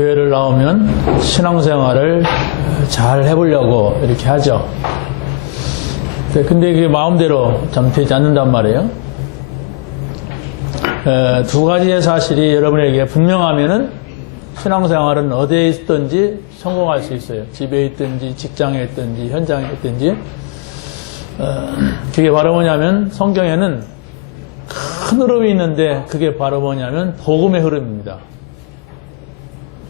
교회를 나오면 신앙생활을 잘 해보려고 이렇게 하죠. 근데 그게 마음대로 참 되지 않는단 말이에요. 두 가지의 사실이 여러분에게 분명하면은 신앙생활은 어디에 있든지 성공할 수 있어요. 집에 있든지 직장에 있든지 현장에 있든지. 그게 바로 뭐냐면 성경에는 큰 흐름이 있는데 그게 바로 뭐냐면 복음의 흐름입니다.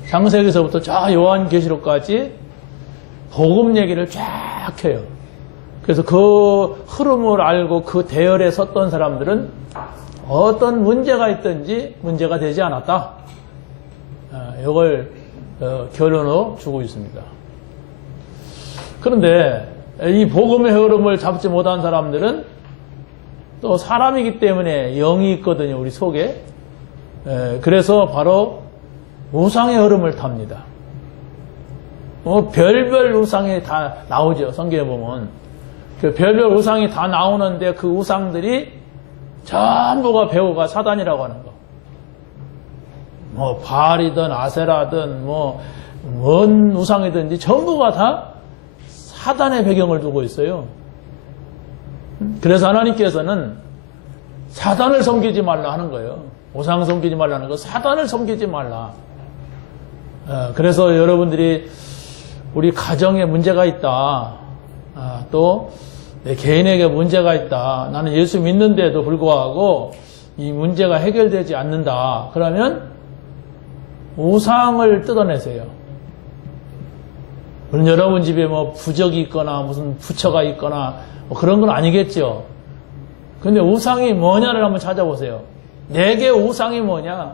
창세기서부터 저 요한계시록까지 복음 얘기를 쫙 해요. 그래서 그 흐름을 알고 그 대열에 섰던 사람들은 어떤 문제가 있든지 문제가 되지 않았다. 이걸 결론으로 주고 있습니다. 그런데 이 복음의 흐름을 잡지 못한 사람들은 또 사람이기 때문에 영이 있거든요, 우리 속에. 그래서 바로 우상의 흐름을 탑니다. 별별 우상이 다 나오죠, 성경에 보면. 그 별별 우상이 다 나오는데 그 우상들이 전부가 배우가 사단이라고 하는 거. 바알이든 아세라든 뭔 우상이든지 전부가 다 사단의 배경을 두고 있어요. 그래서 하나님께서는 사단을 섬기지 말라 하는 거예요. 우상 섬기지 말라는 거, 사단을 섬기지 말라. 그래서 여러분들이 우리 가정에 문제가 있다. 또 내 개인에게 문제가 있다. 나는 예수 믿는데도 불구하고 이 문제가 해결되지 않는다. 그러면 우상을 뜯어내세요. 물론 여러분 집에 부적이 있거나 무슨 부처가 있거나 그런 건 아니겠죠. 근데 우상이 뭐냐를 한번 찾아보세요. 내게 우상이 뭐냐?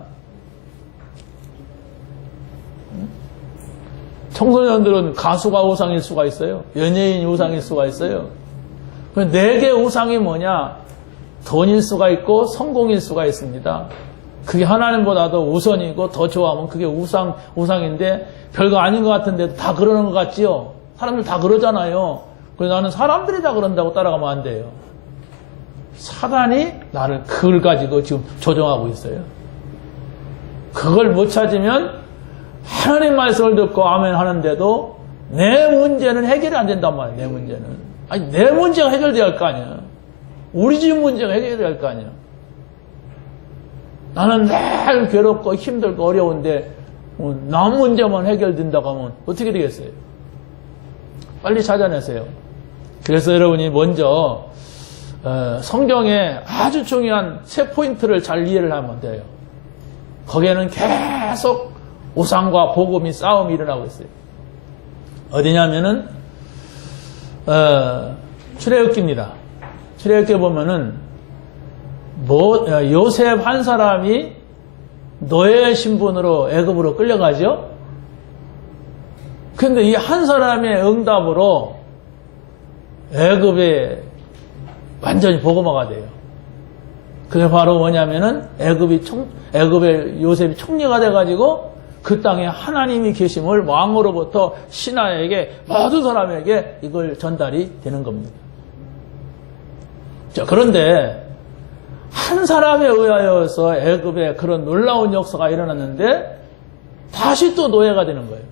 청소년들은 가수가 우상일 수가 있어요. 연예인이 우상일 수가 있어요. 내게 우상이 뭐냐? 돈일 수가 있고 성공일 수가 있습니다. 그게 하나님보다도 우선이고 더 좋아하면 그게 우상인데 별거 아닌 것 같은데도 다 그러는 것 같지요? 사람들 다 그러잖아요. 그래서 나는 사람들이 다 그런다고 따라가면 안 돼요. 사단이 나를 그걸 가지고 지금 조종하고 있어요. 그걸 못 찾으면 하나님 말씀을 듣고 아멘 하는데도 내 문제는 해결이 안 된단 말이에요. 내 문제는. 아니, 내 문제가 해결돼야 할 거 아니야. 우리 집 문제가 해결돼야 할 거 아니야. 나는 매일 괴롭고 힘들고 어려운데 남 문제만 해결된다고 하면 어떻게 되겠어요? 빨리 찾아내세요. 그래서 여러분이 먼저 성경에 아주 중요한 세 포인트를 잘 이해를 하면 돼요. 거기에는 계속 우상과 복음이 싸움이 일어나고 있어요. 어디냐면은 출애굽기입니다. 출애굽기 보면은 요셉 한 사람이 노예 신분으로 애굽으로 끌려가죠. 근데 이 한 사람의 응답으로 애굽에 완전히 복음화가 돼요. 그게 바로 뭐냐면은 애굽의 요셉이 총리가 돼가지고 그 땅에 하나님이 계심을 왕으로부터 신하에게 모든 사람에게 이걸 전달이 되는 겁니다. 자, 그런데 한 사람에 의하여서 애굽에 그런 놀라운 역사가 일어났는데 다시 또 노예가 되는 거예요.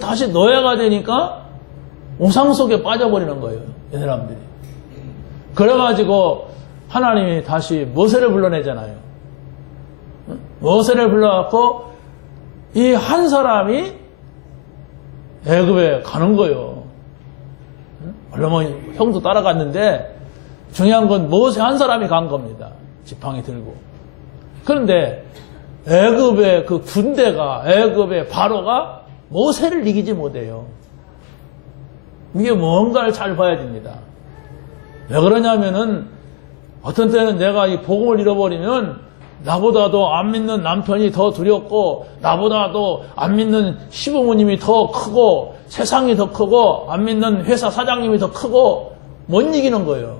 다시 노예가 되니까 우상 속에 빠져버리는 거예요. 이 사람들이. 그래가지고 하나님이 다시 모세를 불러내잖아요. 모세를 불러갖고 이 한 사람이 애굽에 가는 거예요. 물론 형도 따라갔는데 중요한 건 모세 한 사람이 간 겁니다. 지팡이 들고. 그런데 애굽의 그 군대가, 애굽의 바로가 모세를 이기지 못해요. 이게 뭔가를 잘 봐야 됩니다. 왜 그러냐면은 어떤 때는 내가 이 복음을 잃어버리면 나보다도 안 믿는 남편이 더 두렵고 나보다도 안 믿는 시부모님이 더 크고 세상이 더 크고 안 믿는 회사 사장님이 더 크고 못 이기는 거예요.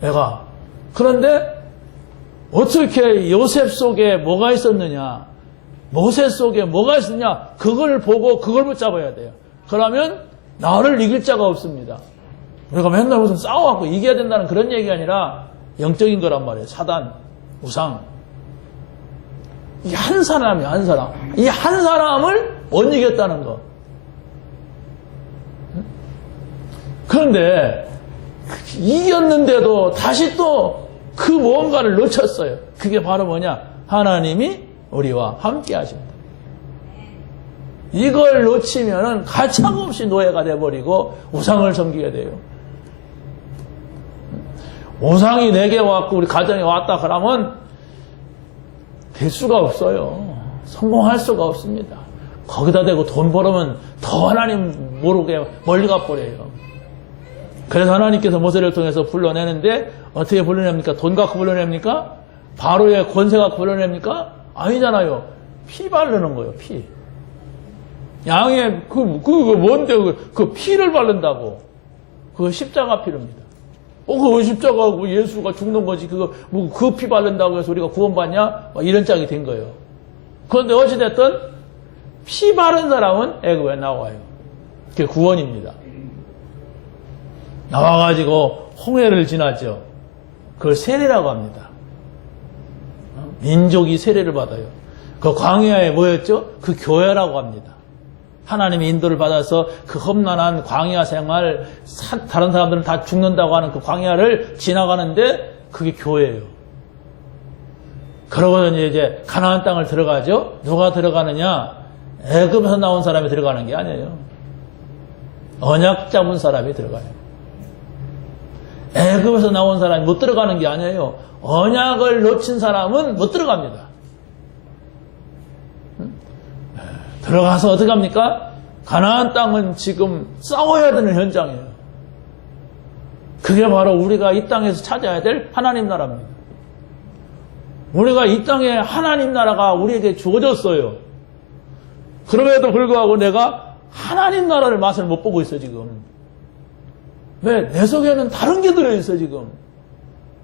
내가. 그런데 어떻게 요셉 속에 뭐가 있었느냐, 모세 속에 뭐가 있었냐, 그걸 보고 그걸 붙잡아야 돼요. 그러면 나를 이길 자가 없습니다. 우리가 맨날 무슨 싸워갖고 이겨야 된다는 그런 얘기가 아니라 영적인 거란 말이에요. 사단, 우상. 이 한 사람이야, 한 사람. 이 한 사람을 못 이겼다는 거. 그런데 이겼는데도 다시 또 그 무언가를 놓쳤어요. 그게 바로 뭐냐? 하나님이 우리와 함께 하십니다. 이걸 놓치면은 가차없이 노예가 돼버리고 우상을 섬기게 돼요. 우상이 내게 왔고 우리 가정에 왔다 그러면 될 수가 없어요. 성공할 수가 없습니다. 거기다 대고 돈 벌으면 더 하나님 모르게 멀리 가버려요. 그래서 하나님께서 모세를 통해서 불러내는데 어떻게 불러냅니까? 돈 갖고 불러냅니까? 바로의 권세 갖고 불러냅니까? 아니잖아요. 피 바르는 거예요. 피. 양의 뭔데 그 피를 바른다고. 그거 십자가 피릅니다. 그 십자가고 예수가 죽는 거지. 그 피 바른다고 해서 우리가 구원받냐? 이런 짝이 된 거예요. 그런데 어찌됐든 피 바른 사람은 애굽에 나와요. 그게 구원입니다. 나와가지고 홍해를 지나죠. 그걸 세례라고 합니다. 민족이 세례를 받아요. 그 광야에 뭐였죠? 그 교회라고 합니다. 하나님의 인도를 받아서 그 험난한 광야 생활, 다른 사람들은 다 죽는다고 하는 그 광야를 지나가는데 그게 교회예요. 그러고는 이제 가나안 땅을 들어가죠. 누가 들어가느냐? 애굽에서 나온 사람이 들어가는 게 아니에요. 언약 잡은 사람이 들어가요. 애굽에서 나온 사람이 못 들어가는 게 아니에요. 언약을 놓친 사람은 못 들어갑니다. 들어가서 어떻게 합니까? 가나안 땅은 지금 싸워야 되는 현장이에요. 그게 바로 우리가 이 땅에서 찾아야 될 하나님 나라입니다. 우리가 이 땅에 하나님 나라가 우리에게 주어졌어요. 그럼에도 불구하고 내가 하나님 나라를 맛을 못 보고 있어 지금. 왜? 내 속에는 다른 게 들어있어 지금.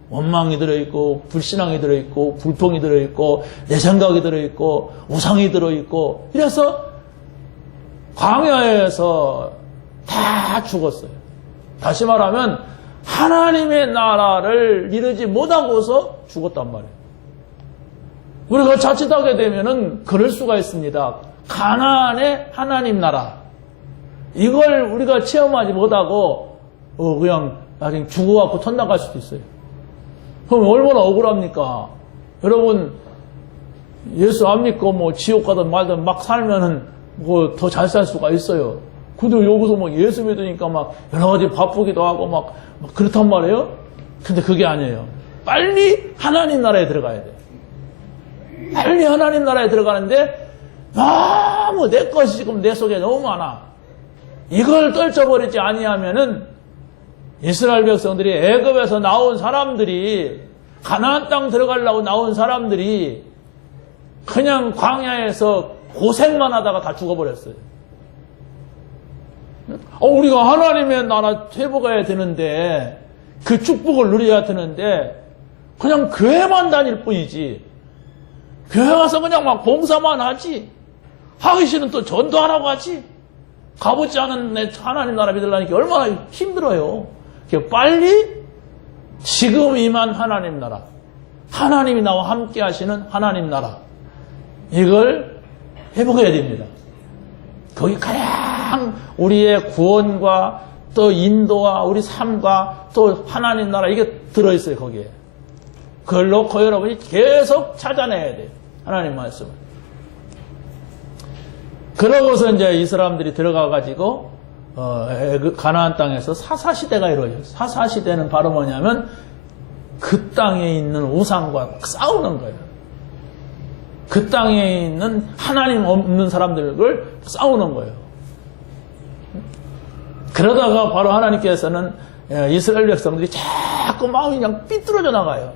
원망이 들어있고 불신앙이 들어있고 불통이 들어있고 내 생각이 들어있고 우상이 들어있고 이래서 광야에서 다 죽었어요. 다시 말하면 하나님의 나라를 이루지 못하고서 죽었단 말이에요. 우리가 자칫하게 되면은 그럴 수가 있습니다. 가나안의 하나님 나라 이걸 우리가 체험하지 못하고 그냥 나중에 죽어갖고 천 나갈 수도 있어요. 그럼 얼마나 억울합니까? 여러분 예수 안 믿고 뭐 지옥 가든 말든 막 살면은 뭐 더 잘 살 수가 있어요. 근데 여기서 뭐 예수 믿으니까 막 여러 가지 바쁘기도 하고 막 그렇단 말이에요. 근데 그게 아니에요. 빨리 하나님 나라에 들어가야 돼요. 빨리 하나님 나라에 들어가는데 너무 내 것이 지금 내 속에 너무 많아. 이걸 떨쳐버리지 아니하면은 이스라엘 백성들이 애굽에서 나온 사람들이 가나안 땅 들어가려고 나온 사람들이 그냥 광야에서 고생만 하다가 다 죽어버렸어요. 우리가 하나님의 나라 회복해야 되는데 그 축복을 누려야 되는데 그냥 교회만 다닐 뿐이지 교회 가서 그냥 막 봉사만 하지 하기 싫으면 또 전도하라고 하지 가보지 않은 내 하나님 나라 믿으려니까 얼마나 힘들어요. 빨리 지금 임한 하나님 나라 하나님이 나와 함께 하시는 하나님 나라 이걸 회복해야 됩니다. 거기 가장 우리의 구원과 또 인도와 우리 삶과 또 하나님 나라 이게 들어있어요. 거기에 그걸 놓고 여러분이 계속 찾아내야 돼요. 하나님 말씀을. 그러고서 이제 이 사람들이 들어가가지고 가나안 땅에서 사사시대가 이루어져요. 사사시대는 바로 뭐냐면 그 땅에 있는 우상과 싸우는 거예요. 그 땅에 있는 하나님 없는 사람들을 싸우는 거예요. 그러다가 바로 하나님께서는 이스라엘 백성들이 자꾸 마음이 그냥 삐뚤어져 나가요.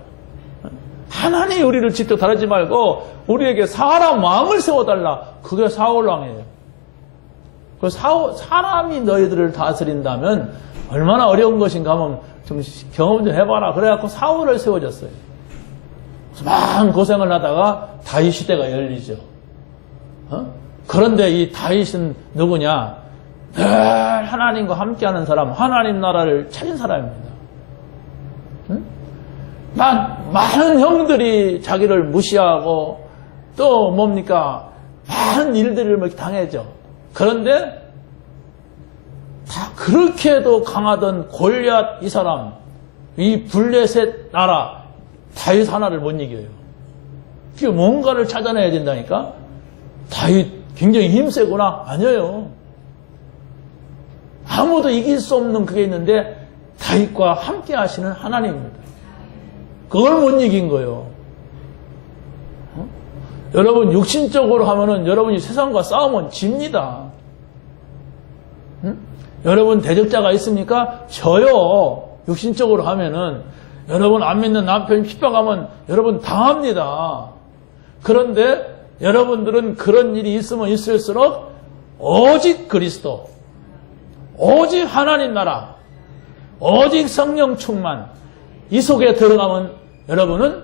하나님이 우리를 직접 다루지 말고 우리에게 사람 왕을 세워달라. 그게 사울왕이에요. 그 사람이 너희들을 다스린다면 얼마나 어려운 것인가 하면 좀 경험 좀 해봐라. 그래갖고 사울을 세워줬어요. 많은 고생을 하다가 다윗 시대가 열리죠. 그런데 이 다윗은 누구냐? 늘 하나님과 함께하는 사람, 하나님 나라를 찾은 사람입니다. 많은 형들이 자기를 무시하고 또 뭡니까? 많은 일들을 뭐 당해죠. 그런데 다 그렇게도 강하던 골리앗 이 사람, 이 블레셋 나라 다윗 하나를 못 이겨요. 그게 뭔가를 찾아내야 된다니까? 다윗 굉장히 힘세구나? 아니에요. 아무도 이길 수 없는 그게 있는데 다윗과 함께 하시는 하나님입니다. 그걸 못 이긴 거예요. 여러분 육신적으로 하면은 여러분이 세상과 싸우면 집니다. 여러분 대적자가 있습니까? 저요. 육신적으로 하면은 여러분 안 믿는 남편이 핍박하면 여러분 당합니다. 그런데 여러분들은 그런 일이 있으면 있을수록 오직 그리스도, 오직 하나님 나라, 오직 성령 충만 이 속에 들어가면 여러분은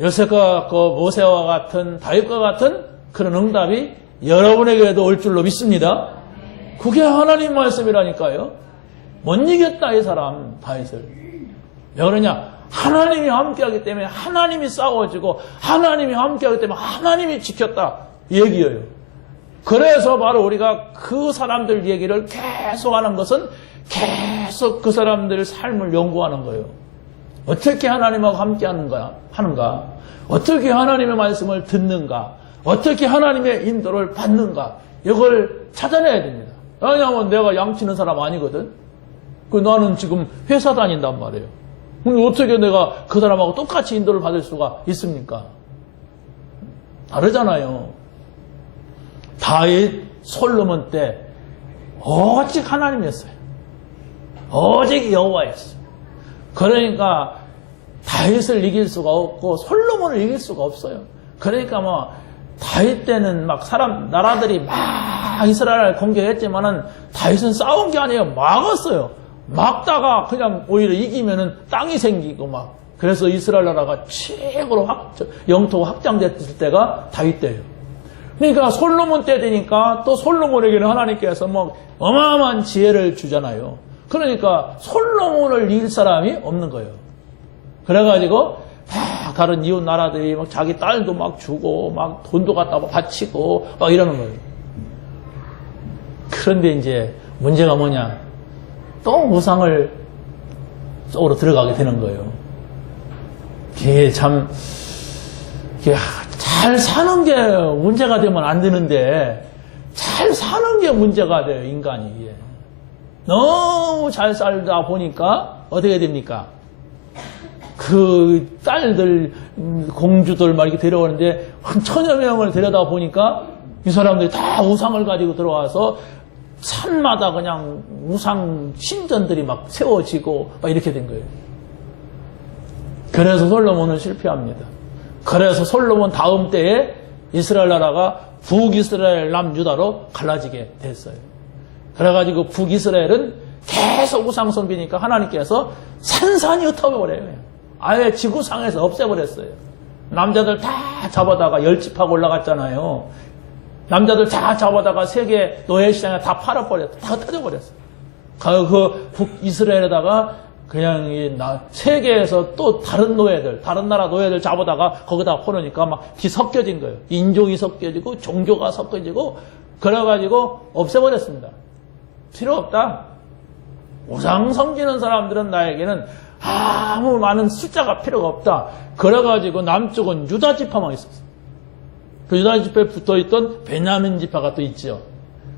요셉과 같고 모세와 같은 다윗과 같은 그런 응답이 여러분에게도 올 줄로 믿습니다. 그게 하나님 말씀이라니까요. 못 이겼다 이 사람 다윗을. 왜 그러냐? 하나님이 함께하기 때문에 하나님이 싸워지고 하나님이 함께하기 때문에 하나님이 지켰다 이 얘기예요. 그래서 바로 우리가 그 사람들 얘기를 계속하는 것은 계속 그 사람들의 삶을 연구하는 거예요. 어떻게 하나님하고 함께하는가 하는가? 어떻게 하나님의 말씀을 듣는가? 어떻게 하나님의 인도를 받는가? 이걸 찾아내야 됩니다. 왜냐하면 내가 양치는 사람 아니거든. 나는 지금 회사 다닌단 말이에요. 근데 어떻게 내가 그 사람하고 똑같이 인도를 받을 수가 있습니까? 다르잖아요. 다윗, 솔로몬 때 오직 하나님이었어요. 오직 여호와였어요. 그러니까 다윗을 이길 수가 없고 솔로몬을 이길 수가 없어요. 그러니까 뭐 다윗 때는 막 나라들이 막 이스라엘을 공격했지만은 다윗은 싸운 게 아니에요. 막았어요. 막다가 그냥 오히려 이기면은 땅이 생기고 막 그래서 이스라엘 나라가 최고로 영토가 확장됐을 때가 다윗 때예요. 그러니까 솔로몬 때 되니까 또 솔로몬에게는 하나님께서 뭐 어마어마한 지혜를 주잖아요. 그러니까 솔로몬을 이길 사람이 없는 거예요. 그래가지고 다른 이웃 나라들이 막 자기 딸도 막 주고 막 돈도 갖다 바치고 막 이러는 거예요. 그런데 이제 문제가 뭐냐? 또 우상을 속으로 들어가게 되는 거예요. 이게 참 잘 사는 게 문제가 되면 안 되는데 잘 사는 게 문제가 돼요. 인간이. 너무 잘 살다 보니까 어떻게 됩니까? 그 딸들 공주들 막 이렇게 데려오는데 한 1000여 명을 데려다 보니까 이 사람들이 다 우상을 가지고 들어와서 산마다 그냥 우상 신전들이 막 세워지고 막 이렇게 된 거예요. 그래서 솔로몬은 실패합니다. 그래서 솔로몬 다음 때에 이스라엘 나라가 북이스라엘 남유다로 갈라지게 됐어요. 그래가지고 북이스라엘은 계속 우상 섬기니까 하나님께서 산산이 흩어버려요. 아예 지구상에서 없애버렸어요. 남자들 다 잡아다가 10집하고 올라갔잖아요. 남자들 다 잡아다가 세계 노예시장에 다 팔아버렸어요. 다 흩어져버렸어요. 그 북이스라엘에다가 그냥 세계에서 또 다른 노예들, 다른 나라 노예들 잡아다가 거기다 퍼놓으니까 막 뒤섞여진 거예요. 인종이 섞여지고 종교가 섞여지고 그래가지고 없애버렸습니다. 필요 없다. 우상 섬기는 사람들은 나에게는 아무 많은 숫자가 필요가 없다. 그래가지고 남쪽은 유다 지파만 있었어요. 그 유다 지파에 붙어있던 베냐민 지파가 또 있죠.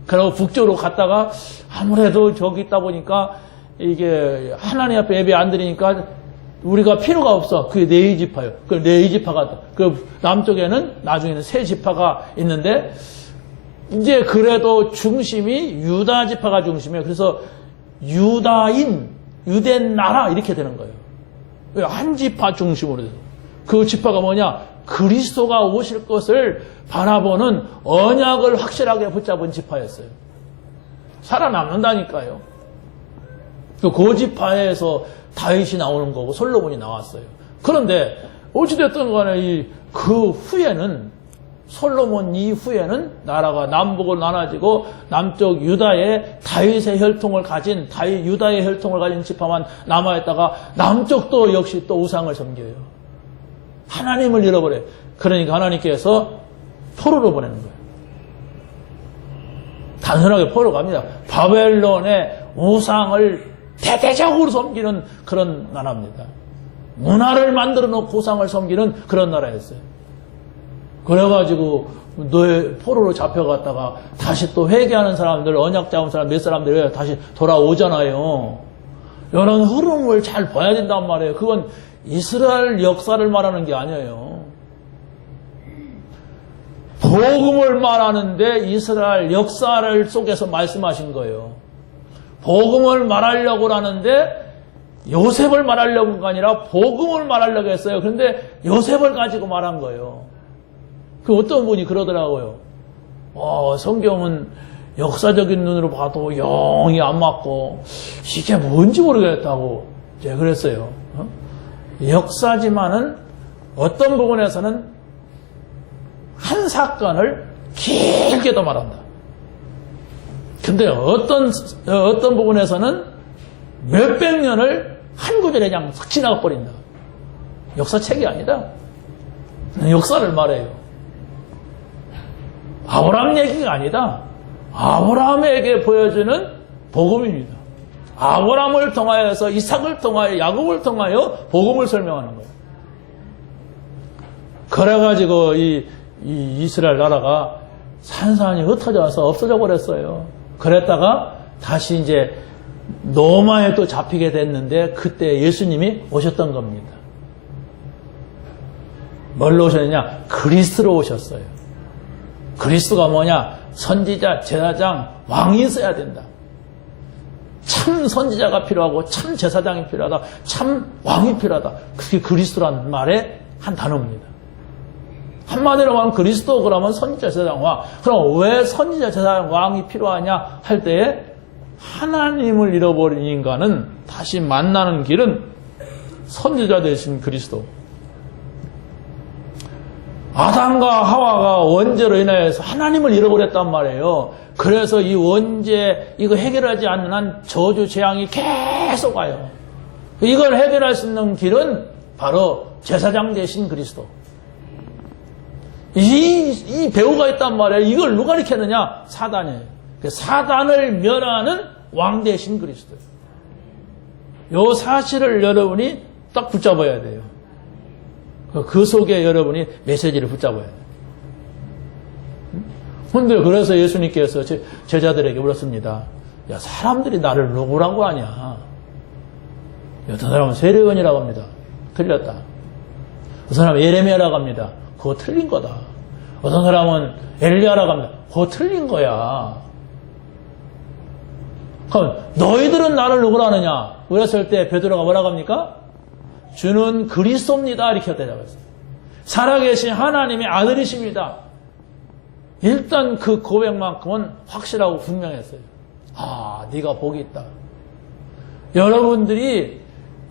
그리고 북쪽으로 갔다가 아무래도 저기 있다 보니까 이게 하나님 앞에 예배 안 드리니까 우리가 필요가 없어. 그게 네이 지파예요. 그 네이 지파가 그 남쪽에는 나중에는 세 지파가 있는데 이제 그래도 중심이 유다 지파가 중심이에요. 그래서 유다인, 유대인 나라 이렇게 되는 거예요. 한 지파 중심으로 돼서. 그 지파가 뭐냐? 그리스도가 오실 것을 바라보는 언약을 확실하게 붙잡은 지파였어요. 살아남는다니까요. 그 지파에서 다윗이 나오는 거고 솔로몬이 나왔어요. 그런데 어찌됐든 간에 그 후에는 솔로몬 이후에는 나라가 남북으로 나눠지고 남쪽 유다의 다윗의 혈통을 가진 유다의 혈통을 가진 지파만 남아있다가 남쪽도 역시 또 우상을 섬겨요. 하나님을 잃어버려요. 그러니까 하나님께서 포로로 보내는 거예요. 단순하게 포로 갑니다. 바벨론의 우상을 대대적으로 섬기는 그런 나라입니다. 문화를 만들어 놓고 우상을 섬기는 그런 나라였어요. 그래가지고 너의 포로로 잡혀갔다가 다시 또 회개하는 사람들, 언약 잡은 사람 몇 사람들이 다시 돌아오잖아요. 이런 흐름을 잘 봐야 된단 말이에요. 그건 이스라엘 역사를 말하는 게 아니에요. 복음을 말하는데 이스라엘 역사를 속에서 말씀하신 거예요. 복음을 말하려고 하는데 요셉을 말하려고 한 게 아니라 복음을 말하려고 했어요. 그런데 요셉을 가지고 말한 거예요. 그 어떤 분이 그러더라고요. 성경은 역사적인 눈으로 봐도 영이 안 맞고 이게 뭔지 모르겠다고 제가 그랬어요. 역사지만은 어떤 부분에서는 한 사건을 길게도 말한다. 근데 어떤 부분에서는 몇백 년을 한 구절에 그냥 싹 지나가 버린다. 역사책이 아니다. 역사를 말해요. 아브라함 얘기가 아니다. 아브라함에게 보여주는 복음입니다. 아브라함을 통하여서 이삭을 통하여 야곱을 통하여 복음을 설명하는 거예요. 그래가지고 이 이스라엘 나라가 산산이 흩어져서 없어져 버렸어요. 그랬다가 다시 이제 로마에 또 잡히게 됐는데 그때 예수님이 오셨던 겁니다. 뭘로 오셨느냐? 그리스도로 오셨어요. 그리스도가 뭐냐? 선지자, 제사장, 왕이 있어야 된다. 참 선지자가 필요하고 참 제사장이 필요하다. 참 왕이 필요하다. 그게 그리스도라는 말의 한 단어입니다. 한마디로 말하면 그리스도 그러면 선지자, 제사장, 왕. 그럼 왜 선지자, 제사장, 왕이 필요하냐 할 때에 하나님을 잃어버린 인간은 다시 만나는 길은 선지자 되신 그리스도. 아담과 하와가 원죄로 인하여서 하나님을 잃어버렸단 말이에요. 그래서 이 원죄 이거 해결하지 않는 한 저주 재앙이 계속 와요. 이걸 해결할 수 있는 길은 바로 제사장 되신 그리스도. 이 배우가 있단 말이에요. 이걸 누가 일으켰느냐? 사단이에요. 사단을 멸하는 왕 되신 그리스도. 이 사실을 여러분이 딱 붙잡아야 돼요. 그 속에 여러분이 메시지를 붙잡아야 돼요. 근데 그래서 예수님께서 제자들에게 물었습니다. 야, 사람들이 나를 누구라고 하냐? 어떤 사람은 세례요한이라고 합니다. 틀렸다. 어떤 사람은 예레미야라고 합니다. 그거 틀린 거다. 어떤 사람은 엘리야라고 합니다. 그거 틀린 거야. 그럼 너희들은 나를 누구라 하느냐? 그랬을 때 베드로가 뭐라고 합니까? 주는 그리스도입니다. 이렇게 대답했어요. 살아계신 하나님의 아들이십니다. 일단 그 고백만큼은 확실하고 분명했어요. 아, 네가 복이 있다. 여러분들이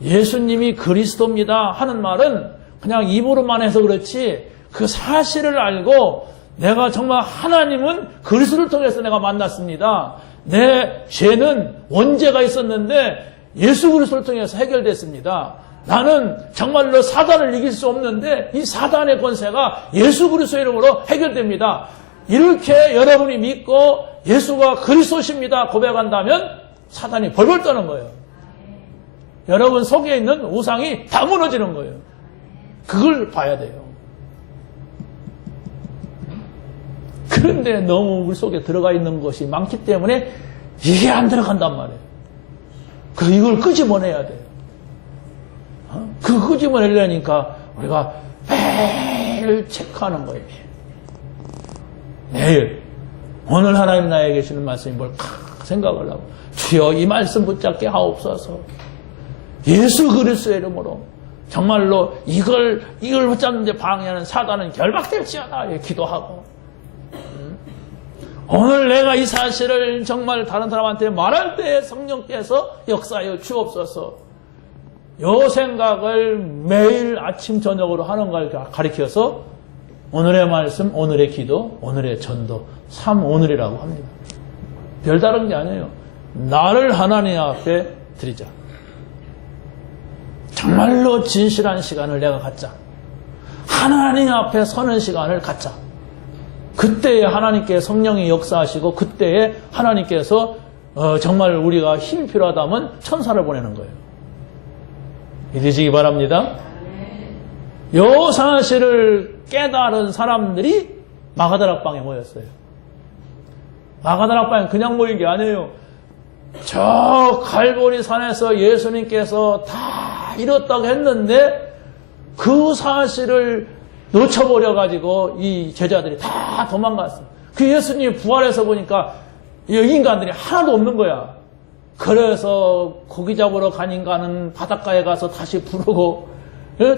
예수님이 그리스도입니다 하는 말은 그냥 입으로만 해서 그렇지 그 사실을 알고 내가 정말 하나님은 그리스도를 통해서 내가 만났습니다. 내 죄는 원죄가 있었는데 예수 그리스도를 통해서 해결됐습니다. 나는 정말로 사단을 이길 수 없는데 이 사단의 권세가 예수 그리스도 이름으로 해결됩니다. 이렇게 여러분이 믿고 예수가 그리스도십니다 고백한다면 사단이 벌벌 떠는 거예요. 여러분 속에 있는 우상이 다 무너지는 거예요. 그걸 봐야 돼요. 그런데 너무 우리 속에 들어가 있는 것이 많기 때문에 이게 안 들어간단 말이에요. 그래서 이걸 끄집어내야 돼요. 그 끄집어내려니까 우리가 매일 체크하는 거예요. 매일 오늘 하나님 나에게 주는 말씀이 뭘까 생각을 하고 주여 이 말씀 붙잡게 하옵소서. 예수 그리스도의 이름으로 정말로 이걸 붙잡는 데 방해하는 사단은 결박될지어다 기도하고 오늘 내가 이 사실을 정말 다른 사람한테 말할 때 성령께서 역사하여 주옵소서. 이 생각을 매일 아침 저녁으로 하는 걸 가리켜서 오늘의 말씀, 오늘의 기도, 오늘의 전도, 3오늘이라고 합니다. 별다른 게 아니에요. 나를 하나님 앞에 드리자. 정말로 진실한 시간을 내가 갖자. 하나님 앞에 서는 시간을 갖자. 그때에 하나님께 성령이 역사하시고 그때에 하나님께서 정말 우리가 힘이 필요하다면 천사를 보내는 거예요. 믿으시기 바랍니다. 요 사실을 깨달은 사람들이 마가다락방에 모였어요. 마가다락방에 그냥 모인 게 아니에요. 저 갈보리 산에서 예수님께서 다 이뤘다고 했는데 그 사실을 놓쳐버려 가지고 이 제자들이 다 도망갔어요. 그 예수님이 부활해서 보니까 이 인간들이 하나도 없는 거야. 그래서 고기 잡으러 간 인간은 바닷가에 가서 다시 부르고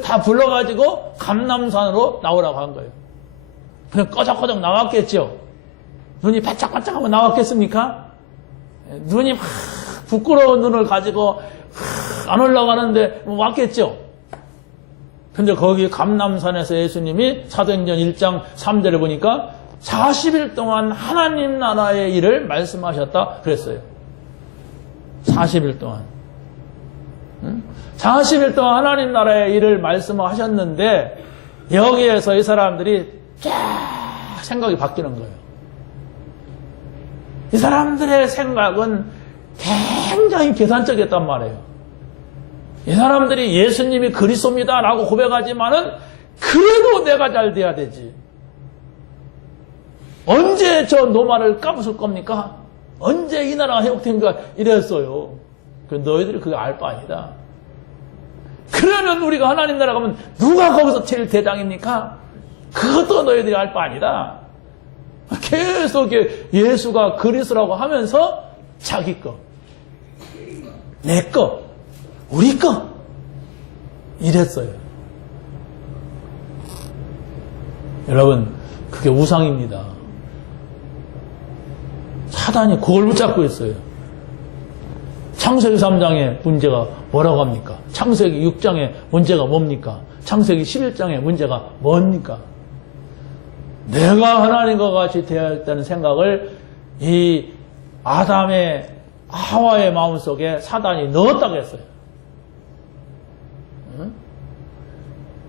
다 불러가지고 감람산으로 나오라고 한 거예요. 그냥 꺼적꺼적 나왔겠죠. 눈이 반짝반짝하면 나왔겠습니까? 눈이 막 부끄러운 눈을 가지고 안 올라가는데 왔겠죠. 근데 거기 감람산에서 예수님이 사도행전 1장 3절을 보니까 40일 동안 하나님 나라의 일을 말씀하셨다 그랬어요. 40일 동안. 40일 동안 하나님 나라의 일을 말씀하셨는데 여기에서 이 사람들이 쫙 생각이 바뀌는 거예요. 이 사람들의 생각은 굉장히 계산적이었단 말이에요. 이 사람들이 예수님이 그리스도입니다 라고 고백하지만은 그래도 내가 잘 돼야 되지. 언제 저 노마를 까부술 겁니까? 언제 이 나라가 회복됩니까? 이랬어요. 너희들이 그게 알 바 아니다. 그러면 우리가 하나님 나라 가면 누가 거기서 제일 대장입니까? 그것도 너희들이 알 바 아니다. 계속 예수가 그리스도라고 하면서 자기 거, 내 거, 우리 거 이랬어요. 여러분, 그게 우상입니다. 사단이 그걸 붙잡고 있어요. 창세기 3장의 문제가 뭐라고 합니까? 창세기 6장의 문제가 뭡니까? 창세기 11장의 문제가 뭡니까? 내가 하나님과 같이 되어야겠다는 생각을 이 아담의 하와의 마음속에 사단이 넣었다고 했어요. 응?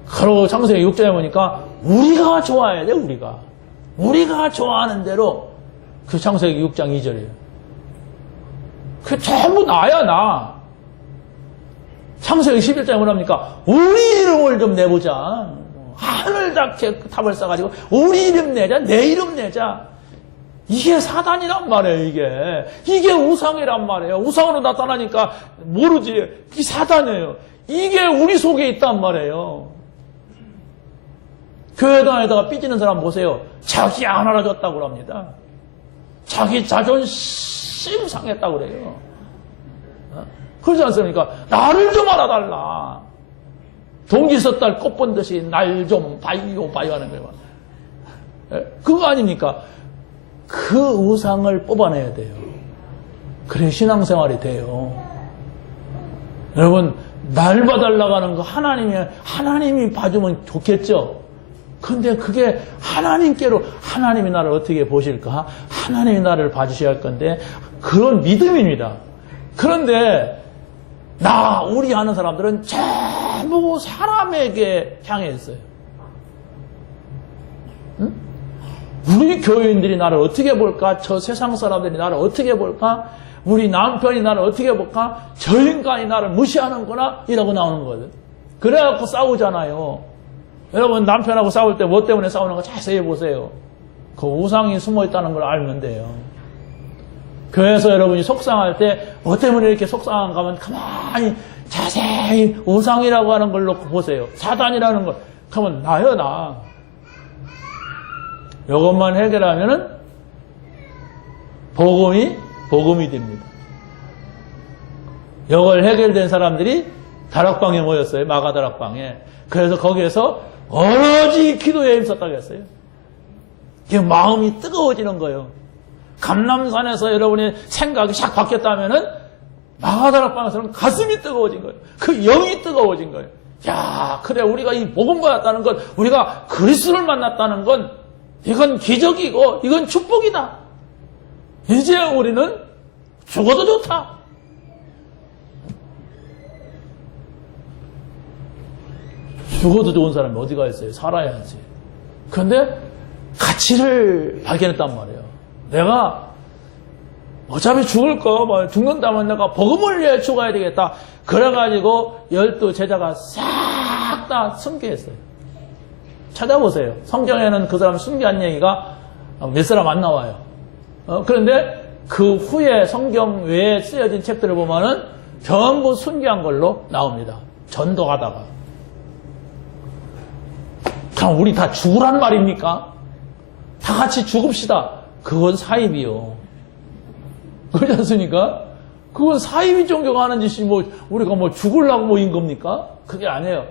그리고 창세기 6장에 보니까 우리가 좋아해야 돼. 우리가 좋아하는 대로. 그 창세기 6장 2절이에요. 그 전부 나야 나. 창세기 11장에 뭐랍니까? 우리 이름을 좀 내보자. 하늘 닿게 탑을 쌓아가지고 우리 이름 내자, 내 이름 내자. 이게 사단이란 말이에요. 이게 우상이란 말이에요. 우상으로 나타나니까 모르지. 이게 사단이에요. 이게 우리 속에 있단 말이에요. 교회 다니다가 삐지는 사람 보세요. 자기 안 알아줬다고 합니다. 자기 자존심 상했다고 그래요. 그러지 않습니까? 나를 좀 알아달라. 동지 섣달 꽃 본 듯이 날 좀 봐요 하는 거예요. 그거 아닙니까? 그 우상을 뽑아내야 돼요. 그래 신앙생활이 돼요. 여러분, 날 봐달라고 하는 거 하나님이 봐주면 좋겠죠? 근데 그게 하나님께로 하나님이 나를 어떻게 보실까? 하나님이 나를 봐주셔야 할 건데 그런 믿음입니다. 그런데 우리 아는 사람들은 전부 사람에게 향해 있어요. 응? 우리 교인들이 나를 어떻게 볼까? 저 세상 사람들이 나를 어떻게 볼까? 우리 남편이 나를 어떻게 볼까? 저 인간이 나를 무시하는구나? 이러고 나오는 거거든. 그래갖고 싸우잖아요. 여러분 남편하고 싸울 때 뭐 때문에 싸우는 거 자세히 보세요. 그 우상이 숨어있다는 걸 알면 돼요. 교회에서 여러분이 속상할 때 뭐 때문에 이렇게 속상한가 하면 가만히 자세히 우상이라고 하는 걸 놓고 보세요. 사단이라는 걸. 그러면 나요 나. 이것만 해결하면은 복음이 됩니다. 이걸 해결된 사람들이 다락방에 모였어요. 마가다락방에. 그래서 거기에서 오로지 기도에 힘썼다고 했어요. 이게 마음이 뜨거워지는 거예요. 감람산에서 여러분의 생각이 샥 바뀌었다면은 마가다락방에서는 가슴이 뜨거워진 거예요. 그 영이 뜨거워진 거예요. 야, 그래 우리가 이 복음 받았다는 건, 우리가 그리스도를 만났다는 건 이건 기적이고 이건 축복이다. 이제 우리는 죽어도 좋다. 죽어도 좋은 사람이 어디가 있어요? 살아야지. 그런데 가치를 발견했단 말이에요. 내가 어차피 죽을 거, 죽는다면 내가 복음을 위해 죽어야 되겠다. 그래가지고 12 제자가 싹 다 순교했어요. 찾아보세요. 성경에는 그 사람 순교한 얘기가 몇 사람 안 나와요. 그런데 그 후에 성경 외에 쓰여진 책들을 보면은 전부 순교한 걸로 나옵니다. 전도하다가. 그럼 우리 다 죽으란 말입니까? 다 같이 죽읍시다. 그건 사입이요. 그렇지 않습니까? 그건 사입이 종교가 하는 짓이 우리가 죽으려고 모인 겁니까? 그게 아니에요.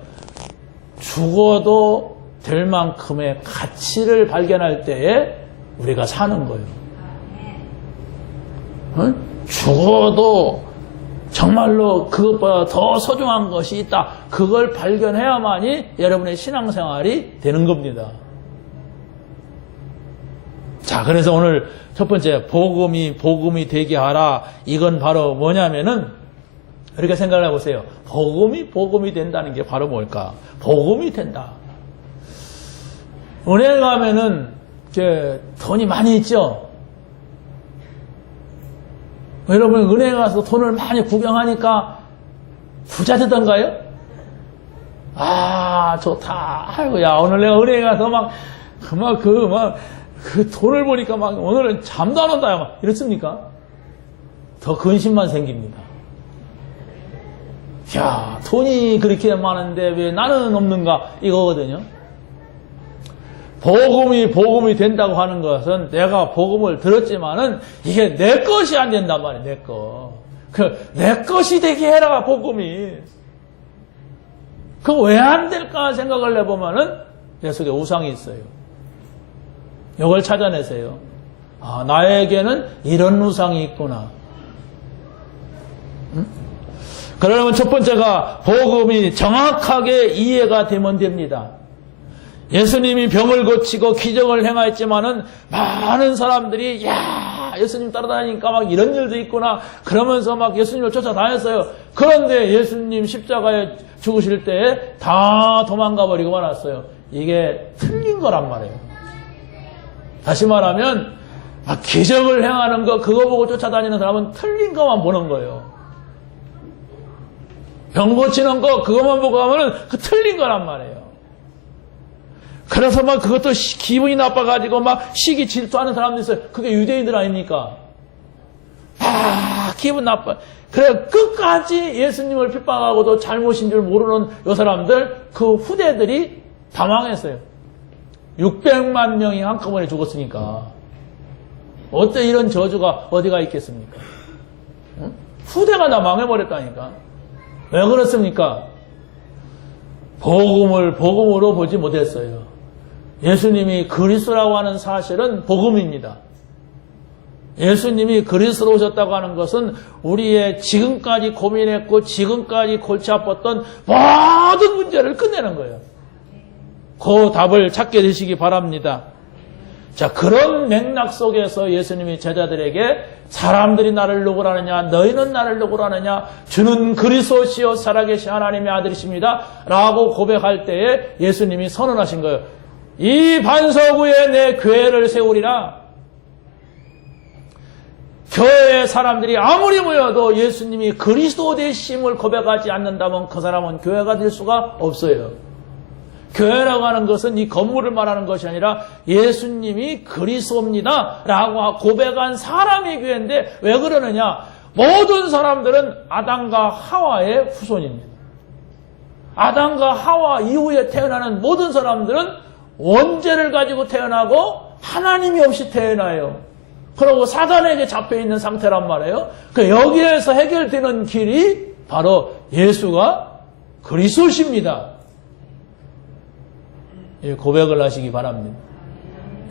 죽어도 될 만큼의 가치를 발견할 때에 우리가 사는 거예요. 응? 죽어도 정말로 그것보다 더 소중한 것이 있다. 그걸 발견해야만이 여러분의 신앙생활이 되는 겁니다. 자, 그래서 오늘 첫 번째, 복음이 되게 하라. 이건 바로 뭐냐면은, 이렇게 생각을 해보세요. 복음이 된다는 게 바로 뭘까? 복음이 된다. 은행 가면은, 돈이 많이 있죠? 여러분, 은행에 가서 돈을 많이 구경하니까 부자 되던가요? 아, 좋다. 아이고야, 오늘 내가 은행에 가서 그 돈을 보니까 오늘은 잠도 안 온다. 이렇습니까? 더 근심만 생깁니다. 야, 돈이 그렇게 많은데 왜 나는 없는가? 이거거든요. 복음이 된다고 하는 것은 내가 복음을 들었지만은 이게 내 것이 안 된단 말이에요. 내 거. 내 것이 되게 해라, 복음이. 그거 왜 안 될까 생각을 해보면은 내 속에 우상이 있어요. 이걸 찾아내세요. 아, 나에게는 이런 우상이 있구나. 응? 그러면 첫 번째가 복음이 정확하게 이해가 되면 됩니다. 예수님이 병을 고치고 기적을 행하였지만은 많은 사람들이 예수님 따라다니니까 이런 일도 있구나 그러면서 예수님을 쫓아다녔어요. 그런데 예수님 십자가에 죽으실 때에 다 도망가 버리고 말았어요. 이게 틀린 거란 말이에요. 다시 말하면 기적을 행하는 거 그거 보고 쫓아다니는 사람은 틀린 것만 보는 거예요. 병 고치는 거 그것만 보고 하면은 그 틀린 거란 말이에요. 그래서 그것도 기분이 나빠가지고 시기 질투하는 사람도 있어요. 그게 유대인들 아닙니까? 기분 나빠. 그래 끝까지 예수님을 핍박하고도 잘못인 줄 모르는 이 사람들 그 후대들이 다 망했어요. 600만 명이 한꺼번에 죽었으니까 어때 이런 저주가 어디가 있겠습니까? 응? 후대가 다 망해버렸다니까. 왜 그렇습니까? 복음으로 보지 못했어요. 예수님이 그리스도라고 하는 사실은 복음입니다. 예수님이 그리스도로 오셨다고 하는 것은 우리의 지금까지 고민했고 지금까지 골치 아팠던 모든 문제를 끝내는 거예요. 그 답을 찾게 되시기 바랍니다. 자, 그런 맥락 속에서 예수님이 제자들에게 사람들이 나를 누구로 하느냐, 너희는 나를 누구로 하느냐, 주는 그리스도시요 살아계신 하나님의 아들이십니다 라고 고백할 때에 예수님이 선언하신 거예요. 이 반석 위에 내 교회를 세우리라. 교회의 사람들이 아무리 모여도 예수님이 그리스도 되심을 고백하지 않는다면 그 사람은 교회가 될 수가 없어요. 교회라고 하는 것은 이 건물을 말하는 것이 아니라 예수님이 그리스도입니다 라고 고백한 사람이 교회인데 왜 그러느냐? 모든 사람들은 아담과 하와의 후손입니다. 아담과 하와 이후에 태어나는 모든 사람들은 원죄를 가지고 태어나고 하나님이 없이 태어나요. 그리고 사단에게 잡혀있는 상태란 말이에요. 여기에서 해결되는 길이 바로 예수가 그리스도십니다. 고백을 하시기 바랍니다.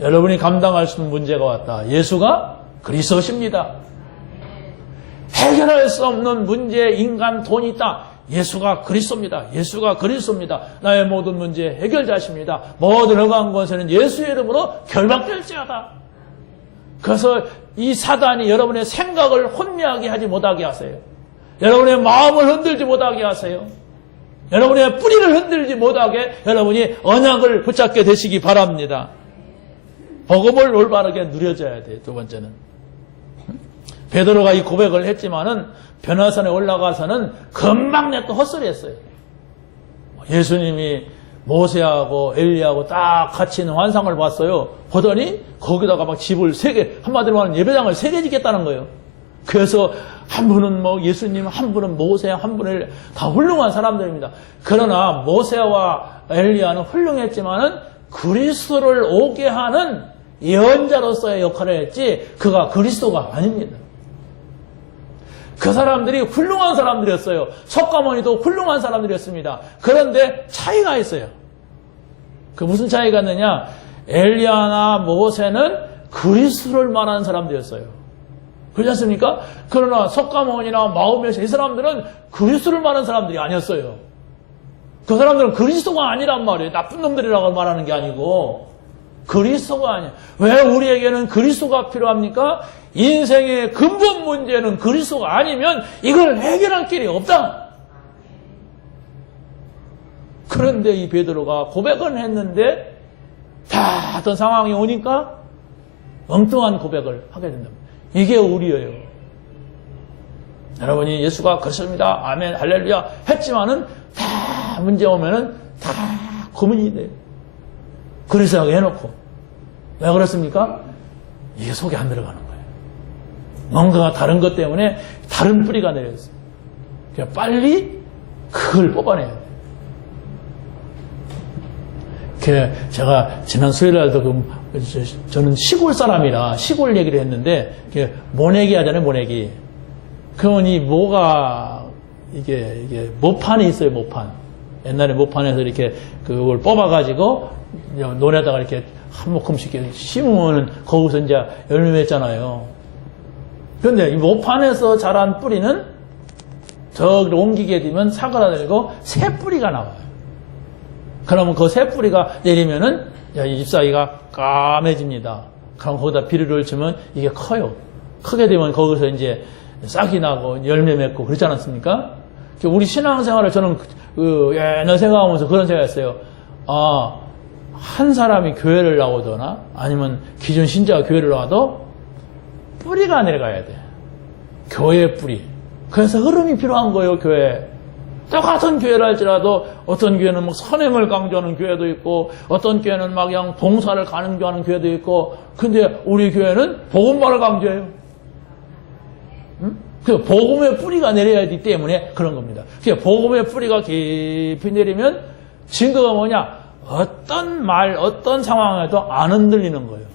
여러분이 감당할 수 있는 문제가 왔다. 예수가 그리스도십니다. 해결할 수 없는 문제, 인간, 돈이 있다. 예수가 그리스도입니다. 예수가 그리스도입니다. 나의 모든 문제 해결자십니다. 모든 허가한 것에는 예수의 이름으로 결박될지어다. 그래서 이 사단이 여러분의 생각을 혼미하게 하지 못하게 하세요. 여러분의 마음을 흔들지 못하게 하세요. 여러분의 뿌리를 흔들지 못하게 여러분이 언약을 붙잡게 되시기 바랍니다. 복음을 올바르게 누려져야 돼요. 두 번째는. 베드로가 이 고백을 했지만은 변화산에 올라가서는 금방 내 또 헛소리 했어요. 예수님이 모세하고 엘리야하고 딱 같이 있는 환상을 봤어요. 보더니 거기다가 막 집을 3개, 한마디로 말하면 예배당을 3개 짓겠다는 거예요. 그래서 한 분은 뭐 예수님, 한 분은 모세, 한 분은 다 훌륭한 사람들입니다. 그러나 모세와 엘리야는 훌륭했지만은 그리스도를 오게 하는 예언자로서의 역할을 했지 그가 그리스도가 아닙니다. 그 사람들이 훌륭한 사람들이었어요. 석가모니도 훌륭한 사람들이었습니다. 그런데 차이가 있어요. 그 무슨 차이가 있느냐? 엘리야나 모세는 그리스도를 말하는 사람들이었어요. 그렇지 않습니까? 그러나 석가모니나 마음에서 이 사람들은 그리스도를 말하는 사람들이 아니었어요. 그 사람들은 그리스도가 아니란 말이에요. 나쁜 놈들이라고 말하는 게 아니고 그리스도가 아니에요. 왜 우리에게는 그리스도가 필요합니까? 인생의 근본 문제는 그리스도가 아니면 이걸 해결할 길이 없다. 그런데 이 베드로가 고백은 했는데 다 어떤 상황이 오니까 엉뚱한 고백을 하게 된다. 이게 우리예요. 여러분이 예수가 그렇습니다. 아멘, 할렐루야 했지만은 다 문제 오면은 다 고민이 돼요. 그리스도하게 해놓고. 왜 그렇습니까? 이게 속에 안 들어가는 거예요. 뭔가가 다른 것 때문에 다른 뿌리가 내려있어요. 그러니까 빨리 그걸 뽑아내야 돼요. 제가 지난 수요일 날도 저는 시골 사람이라 시골 얘기를 했는데 모내기 하잖아요, 모내기. 그러면 이 모가 이게 모판이 있어요, 모판. 옛날에 모판에서 이렇게 그걸 뽑아가지고 논에다가 이렇게 한 모금씩 심으면 거기서 이제 열매 맺잖아요. 그런데 이 모판에서 자란 뿌리는 저기로 옮기게 되면 사그라들고 새 뿌리가 나와요. 그러면 그 새 뿌리가 내리면은 잎사귀가 까매집니다. 그럼 거기다 비료를 주면 이게 커요. 크게 되면 거기서 이제 싹이 나고 열매 맺고 그렇지 않았습니까? 우리 신앙생활을 저는 옛날 생각하면서 그런 생각했어요. 한 사람이 교회를 나오거나 아니면 기존 신자가 교회를 나와도 뿌리가 내려가야 돼. 교회의 뿌리. 그래서 흐름이 필요한 거예요, 교회. 똑같은 교회를 할지라도 어떤 교회는 뭐 선행을 강조하는 교회도 있고 어떤 교회는 막 그냥 봉사를 강조하는 교회도 있고 근데 우리 교회는 복음만을 강조해요. 그 복음의 뿌리가 내려야 하기 때문에 그런 겁니다. 복음의 뿌리가 깊이 내리면 증거가 뭐냐? 어떤 말, 어떤 상황에도 안 흔들리는 거예요.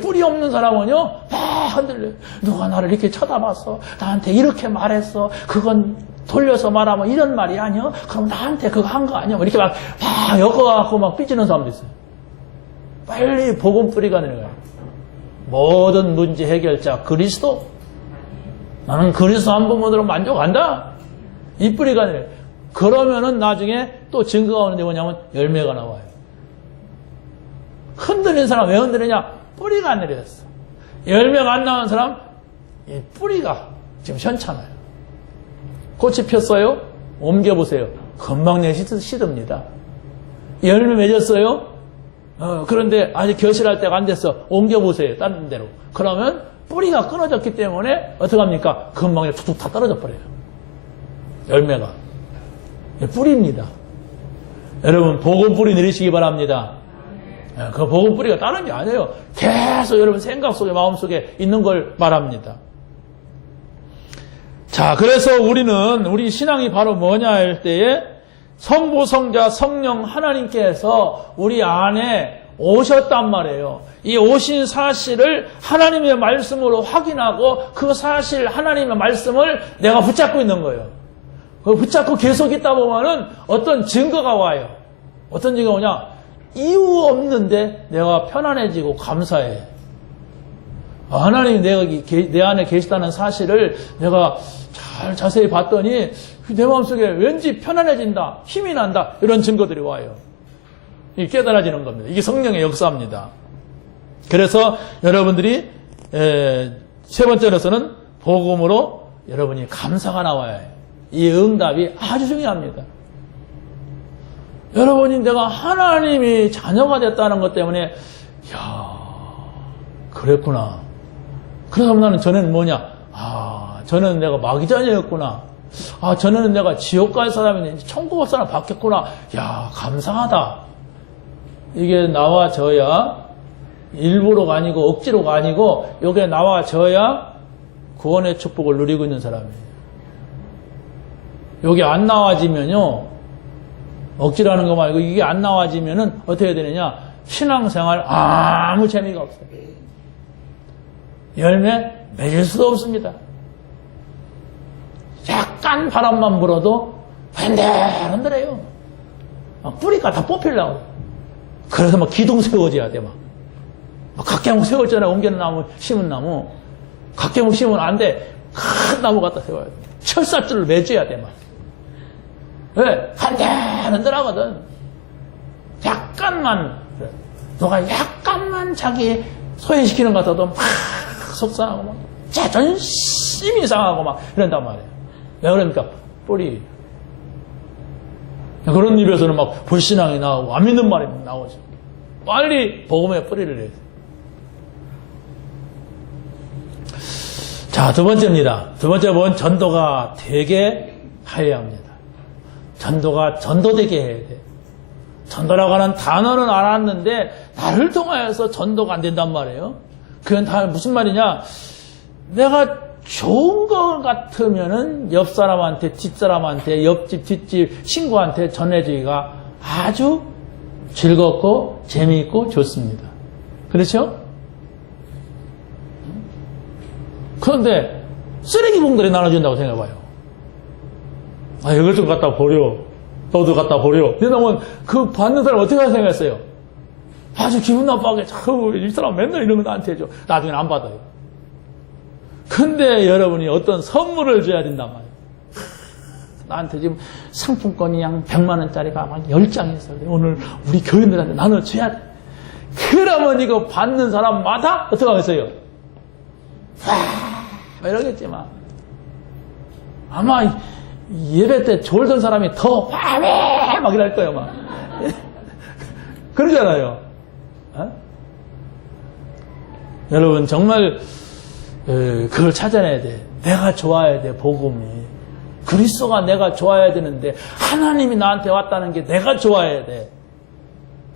뿌리 없는 사람은요, 막 흔들려요. 누가 나를 이렇게 쳐다봤어. 나한테 이렇게 말했어. 그건 돌려서 말하면 이런 말이 아니야? 그럼 나한테 그거 한 거 아니야? 이렇게 막 엮어갖고 막 삐지는 사람도 있어요. 빨리 복음 뿌리가 내려가요. 모든 문제 해결자 그리스도. 나는 그리스도 한 번만으로 만족한다. 이 뿌리가 내려요. 그러면은 나중에 또 증거가 오는데 뭐냐면 열매가 나와요. 흔들린 사람 왜 흔들리냐? 뿌리가 안 내려졌어. 열매가 안 나온 사람 이 뿌리가 지금 현찮아요. 꽃이 폈어요? 옮겨보세요. 금방 시듭니다. 열매 맺었어요? 그런데 아직 결실할 때가 안 됐어. 옮겨보세요. 다른 데로. 그러면 뿌리가 끊어졌기 때문에 어떡합니까? 금방 툭툭 다 떨어져 버려요. 열매가. 뿌리입니다. 여러분 복음 뿌리 내리시기 바랍니다. 그 복음 뿌리가 다른 게 아니에요. 계속 여러분 생각 속에 마음 속에 있는 걸 말합니다. 자, 그래서 우리 신앙이 바로 뭐냐 할 때에 성부, 성자, 성령 하나님께서 우리 안에 오셨단 말이에요. 이 오신 사실을 하나님의 말씀으로 확인하고 그 사실 하나님의 말씀을 내가 붙잡고 있는 거예요. 붙잡고 계속 있다 보면은 어떤 증거가 와요. 어떤 증거가 오냐? 이유 없는데 내가 편안해지고 감사해. 하나님이 내 안에 계시다는 사실을 내가 잘 자세히 봤더니 내 마음속에 왠지 편안해진다, 힘이 난다, 이런 증거들이 와요. 이게 깨달아지는 겁니다. 이게 성령의 역사입니다. 그래서 여러분들이 세 번째로서는 복음으로 여러분이 감사가 나와야 해요. 이 응답이 아주 중요합니다. 여러분이 내가 하나님이 자녀가 됐다는 것 때문에 야 그랬구나. 그래서 나는 전에는 뭐냐? 전에는 내가 마귀자녀였구나. 전에는 내가 지옥 갈 사람이 천국 갈 사람 바뀌었구나. 야 감사하다. 이게 나와져야 일부러가 아니고 억지로가 아니고 여기에 나와져야 구원의 축복을 누리고 있는 사람이에요. 여기 안 나와지면요, 억지로 하는 거 말고 이게 안 나와지면은 어떻게 되느냐? 신앙생활 아무 재미가 없어요. 열매 맺을 수도 없습니다. 약간 바람만 불어도 흔들흔들해요. 뿌리가 다 뽑히려고. 그래서 막 기둥 세워져야 돼, 막. 각개목 세웠잖아요. 옮기는 나무, 심은 나무. 각개목 심으면 안 돼. 큰 나무 갖다 세워야 돼. 철사줄을 맺어야 돼, 막. 왜? 흔들흔들하거든. 약간만, 너가 약간만 자기 소외시키는 것 같아도 막 속상하고 막 자존심이 상하고 막 이런단 말이에요. 왜 그러니까? 뿌리. 그런 입에서는 막 불신앙이 나오고 안 믿는 말이 나오죠. 빨리 복음의 뿌리를 내야 돼. 자, 두 번째입니다. 두 번째 본 전도가 되게 하여야 합니다. 전도가 전도되게 해야 돼. 전도라고 하는 단어는 알았는데 나를 통하여서 전도가 안 된단 말이에요. 그건 다 무슨 말이냐? 내가 좋은 것 같으면은 옆 사람한테, 뒷 사람한테, 옆집, 뒷집 친구한테 전해주기가 아주 즐겁고 재미있고 좋습니다. 그렇죠? 그런데 쓰레기 봉다리 나눠준다고 생각해봐요. 이걸 좀 갖다 버려. 너도 갖다 버려. 이러면 그 받는 사람 어떻게 생각했어요? 아주 기분 나빠하게 자꾸 이 사람 맨날 이런 거 나한테 해줘. 나중에는 안 받아요. 근데 여러분이 어떤 선물을 줘야 된단 말이에요. 나한테 지금 상품권이 양 100만 원짜리가 막 10장이 있어요. 오늘 우리 교인들한테 나눠줘야 돼. 그러면 이거 받는 사람마다 어떻게 하겠어요? 이러겠지만 아마 예배 때 졸던 사람이 더 막 이럴 거예요. 막 그러잖아요. 여러분 정말 그걸 찾아내야 돼. 내가 좋아야 돼. 복음이 그리스도가 내가 좋아야 되는데 하나님이 나한테 왔다는 게 내가 좋아야 돼.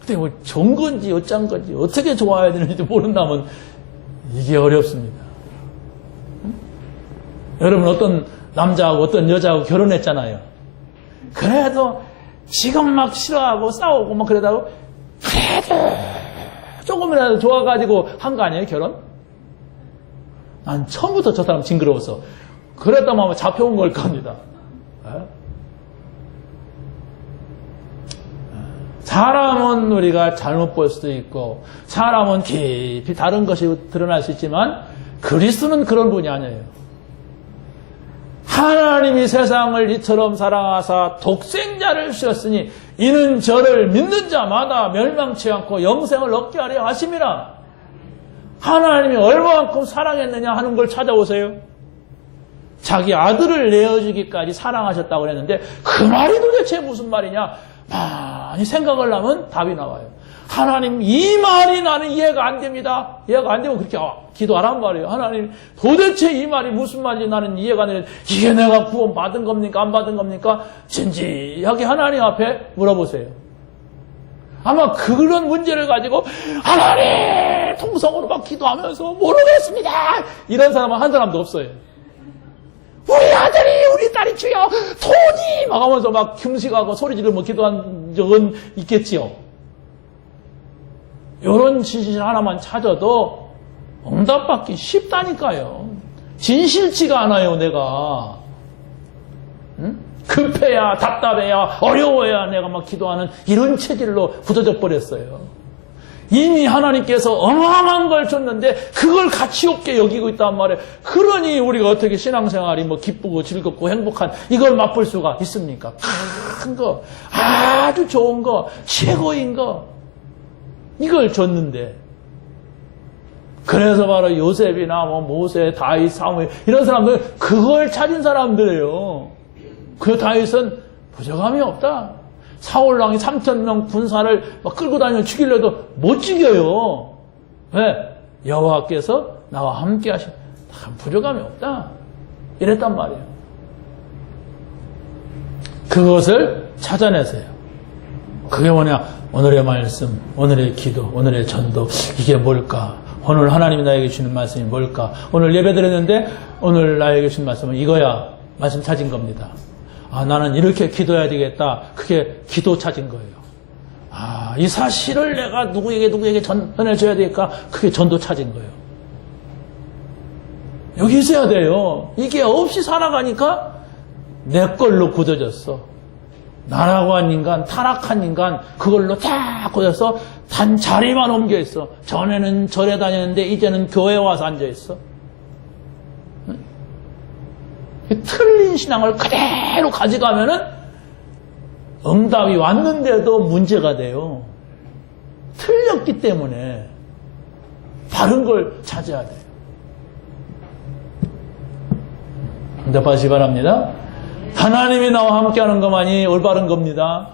근데 뭐 좋은 건지 어쩐 건지 어떻게 좋아야 되는지 모른다면 이게 어렵습니다. 여러분 어떤 남자하고 어떤 여자하고 결혼했잖아요. 그래도 지금 막 싫어하고 싸우고 막 그러다가 그래도 조금이라도 좋아가지고 한 거 아니에요, 결혼? 난 처음부터 저 사람 징그러워서 그랬다면 아마 잡혀온 걸 겁니다. 사람은 우리가 잘못 볼 수도 있고 사람은 깊이 다른 것이 드러날 수 있지만 그리스도는 그런 분이 아니에요. 하나님이 세상을 이처럼 사랑하사 독생자를 주셨으니 이는 저를 믿는 자마다 멸망치 않고 영생을 얻게 하려 하심이라. 하나님이 얼마만큼 사랑했느냐 하는 걸 찾아오세요. 자기 아들을 내어주기까지 사랑하셨다고 그랬는데 그 말이 도대체 무슨 말이냐? 많이 생각을 하면 답이 나와요. 하나님 이 말이 나는 이해가 안 됩니다. 이해가 안 되면 그렇게 기도하란 말이에요. 하나님 도대체 이 말이 무슨 말인지 나는 이해가 안 되는데 이게 내가 구원 받은 겁니까? 안 받은 겁니까? 진지하게 하나님 앞에 물어보세요. 아마 그런 문제를 가지고 하나님 통성으로 막 기도하면서 모르겠습니다. 이런 사람은 한 사람도 없어요. 우리 아들이 우리 딸이 주여 돈이 막 하면서 막 금식하고 소리 지르며 기도한 적은 있겠지요. 이런 진실 하나만 찾아도 응답받기 쉽다니까요. 진실치가 않아요, 내가. 응? 급해야, 답답해야, 어려워야 내가 막 기도하는 이런 체질로 굳어져 버렸어요. 이미 하나님께서 어마어마한 걸 줬는데 그걸 가치 없게 여기고 있단 말이에요. 그러니 우리가 어떻게 신앙생활이 뭐 기쁘고 즐겁고 행복한 이걸 맛볼 수가 있습니까? 큰 거, 아주 좋은 거, 최고인 거 이걸 줬는데 그래서 바로 요셉이나 뭐 모세, 다윗, 사무엘 이런 사람들 그걸 찾은 사람들이에요. 그 다윗은 부족함이 없다. 사울왕이 3,000명 군사를 막 끌고 다니며 죽이려도 못 죽여요. 왜? 여호와께서 나와 함께 하신, 부족함이 없다. 이랬단 말이에요. 그것을 찾아내세요. 그게 뭐냐? 오늘의 말씀, 오늘의 기도, 오늘의 전도, 이게 뭘까? 오늘 하나님이 나에게 주는 말씀이 뭘까? 오늘 예배 드렸는데 오늘 나에게 주신 말씀은 이거야. 말씀 찾은 겁니다. 아, 나는 이렇게 기도해야 되겠다. 그게 기도 찾은 거예요. 아, 이 사실을 내가 누구에게 전해줘야 되니까 그게 전도 찾은 거예요. 여기 있어야 돼요. 이게 없이 살아가니까 내 걸로 굳어졌어. 나라고 한 인간, 타락한 인간, 그걸로 다 굳어서 단 자리만 옮겨 있어. 전에는 절에 다녔는데 이제는 교회에 와서 앉아 있어. 틀린 신앙을 그대로 가져가면은 응답이 왔는데도 문제가 돼요. 틀렸기 때문에 바른 걸 찾아야 돼요. 응답하시기 바랍니다. 하나님이 나와 함께하는 것만이 올바른 겁니다.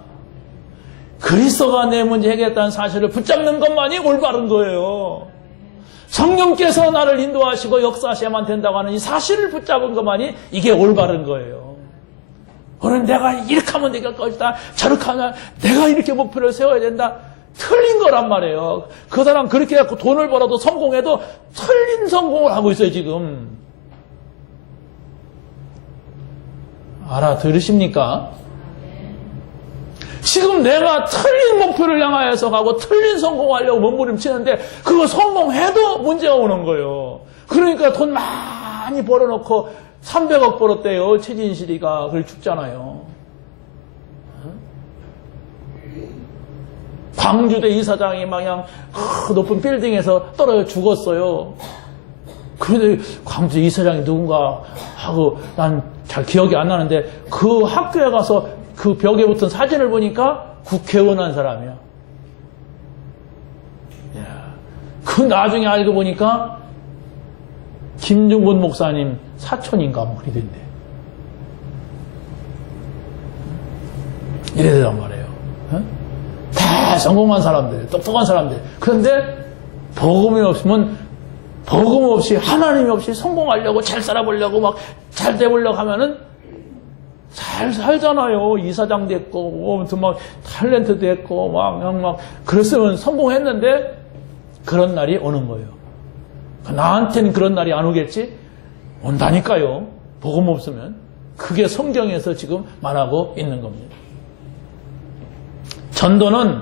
그리스도가 내 문제 해결했다는 사실을 붙잡는 것만이 올바른 거예요. 성령께서 나를 인도하시고 역사하셔야만 된다고 하는 이 사실을 붙잡은 것만이 이게 올바른 거예요. 오늘 내가 이렇게 하면 될 것이다. 저렇게 하면 내가 이렇게 목표를 세워야 된다. 틀린 거란 말이에요. 그 사람 그렇게 해갖고 돈을 벌어도 성공해도 틀린 성공을 하고 있어요, 지금. 알아들으십니까? 지금 내가 틀린 목표를 향하여서 가고 틀린 성공하려고 몸부림치는데 그거 성공해도 문제가 오는 거예요. 그러니까 돈 많이 벌어놓고 300억 벌었대요. 최진실이가. 그걸 죽잖아요. 광주대 이사장이 막 그냥 높은 빌딩에서 떨어져 죽었어요. 그런데 광주 이사장이 누군가 하고 난 잘 기억이 안 나는데 그 학교에 가서 그 벽에 붙은 사진을 보니까 국회의원 한 사람이야. 그 나중에 알고 보니까 김중곤 목사님 사촌인가 뭐 그러던데. 이래 되란 말이에요. 다 성공한 사람들, 똑똑한 사람들. 그런데 복음이 없으면 복음 없이 하나님이 없이 성공하려고 잘 살아보려고 막 잘 돼보려고 하면은 잘 살잖아요. 이사장 됐고 아무튼 막 탤런트 됐고 막 그랬으면 성공했는데 그런 날이 오는 거예요. 나한테는 그런 날이 안 오겠지? 온다니까요. 복음 없으면. 그게 성경에서 지금 말하고 있는 겁니다. 전도는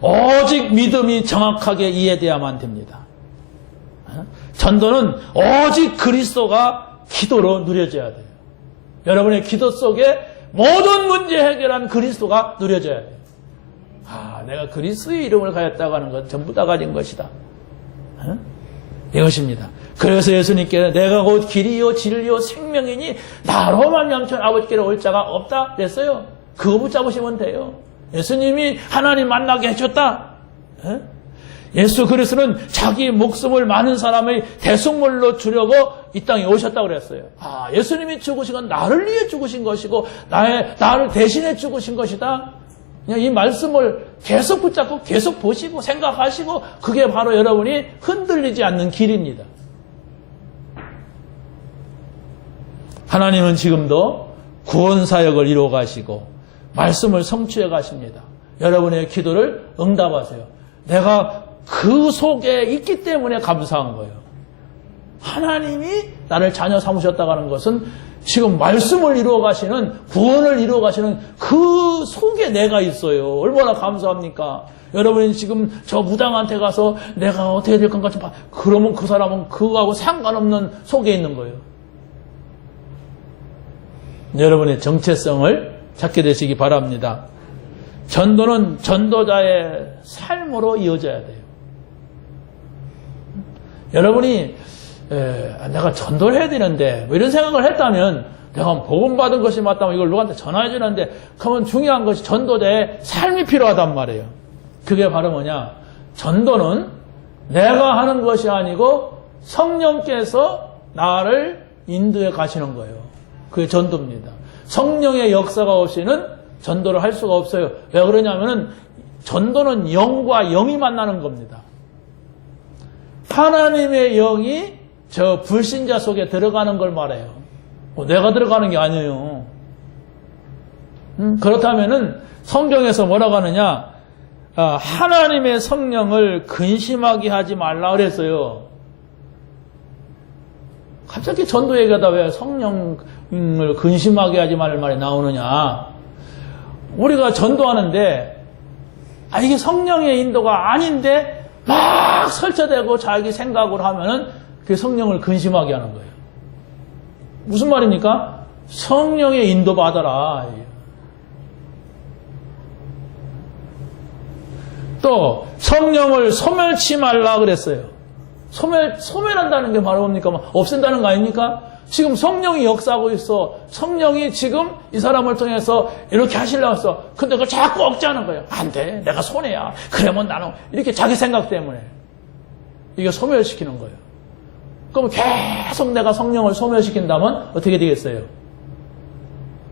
오직 믿음이 정확하게 이해돼야만 됩니다. 전도는 오직 그리스도가 기도로 누려져야 돼요. 여러분의 기도 속에 모든 문제 해결한 그리스도가 누려져야 돼요. 아, 내가 그리스도의 이름을 가졌다고 하는 건 전부 다 가진 것이다. 이것입니다. 그래서 예수님께서 내가 곧 길이요 진리요 생명이니 나로만 영천 아버지께로 올 자가 없다 그랬어요. 그거 붙잡으시면 돼요. 예수님이 하나님 만나게 해줬다. 예수 그리스도는 자기 목숨을 많은 사람의 대속물로 주려고 이 땅에 오셨다고 그랬어요. 아, 예수님이 죽으신 건 나를 위해 죽으신 것이고 나를 대신해 죽으신 것이다. 그냥 이 말씀을 계속 붙잡고 계속 보시고 생각하시고 그게 바로 여러분이 흔들리지 않는 길입니다. 하나님은 지금도 구원 사역을 이루어 가시고 말씀을 성취해 가십니다. 여러분의 기도를 응답하세요. 내가 그 속에 있기 때문에 감사한 거예요. 하나님이 나를 자녀 삼으셨다고 하는 것은 지금 말씀을 이루어 가시는 구원을 이루어 가시는 그 속에 내가 있어요. 얼마나 감사합니까? 여러분이 지금 저 무당한테 가서 내가 어떻게 될 건가 좀 봐. 그러면 그 사람은 그거하고 상관없는 속에 있는 거예요. 여러분의 정체성을 찾게 되시기 바랍니다. 전도는 전도자의 삶으로 이어져야 돼요. 여러분이 내가 전도를 해야 되는데 뭐 이런 생각을 했다면 내가 복음받은 것이 맞다면 이걸 누구한테 전화해 주는데 그러면 중요한 것이 전도자의 삶이 필요하단 말이에요. 그게 바로 뭐냐? 전도는 내가 하는 것이 아니고 성령께서 나를 인도해 가시는 거예요. 그게 전도입니다. 성령의 역사가 없이는 전도를 할 수가 없어요. 왜 그러냐면은 전도는 영과 영이 만나는 겁니다. 하나님의 영이 저 불신자 속에 들어가는 걸 말해요. 내가 들어가는 게 아니에요. 그렇다면은 성경에서 뭐라고 하느냐? 하나님의 성령을 근심하게 하지 말라 그랬어요. 갑자기 전도 얘기하다 왜 성령을 근심하게 하지 말 말이 나오느냐? 우리가 전도하는데 이게 성령의 인도가 아닌데 막 설쳐대고 자기 생각으로 하면은 그게 성령을 근심하게 하는 거예요. 무슨 말입니까? 성령의 인도 받아라. 또 성령을 소멸치 말라 그랬어요. 소멸한다는 게 바로 뭡니까? 없앤다는 거 아닙니까? 지금 성령이 역사하고 있어. 성령이 지금 이 사람을 통해서 이렇게 하시려고 했어. 근데 그걸 자꾸 억제하는 거예요. 안 돼. 내가 손해야. 그러면 나는 이렇게 자기 생각 때문에 이게 소멸시키는 거예요. 그럼 계속 내가 성령을 소멸시킨다면 어떻게 되겠어요?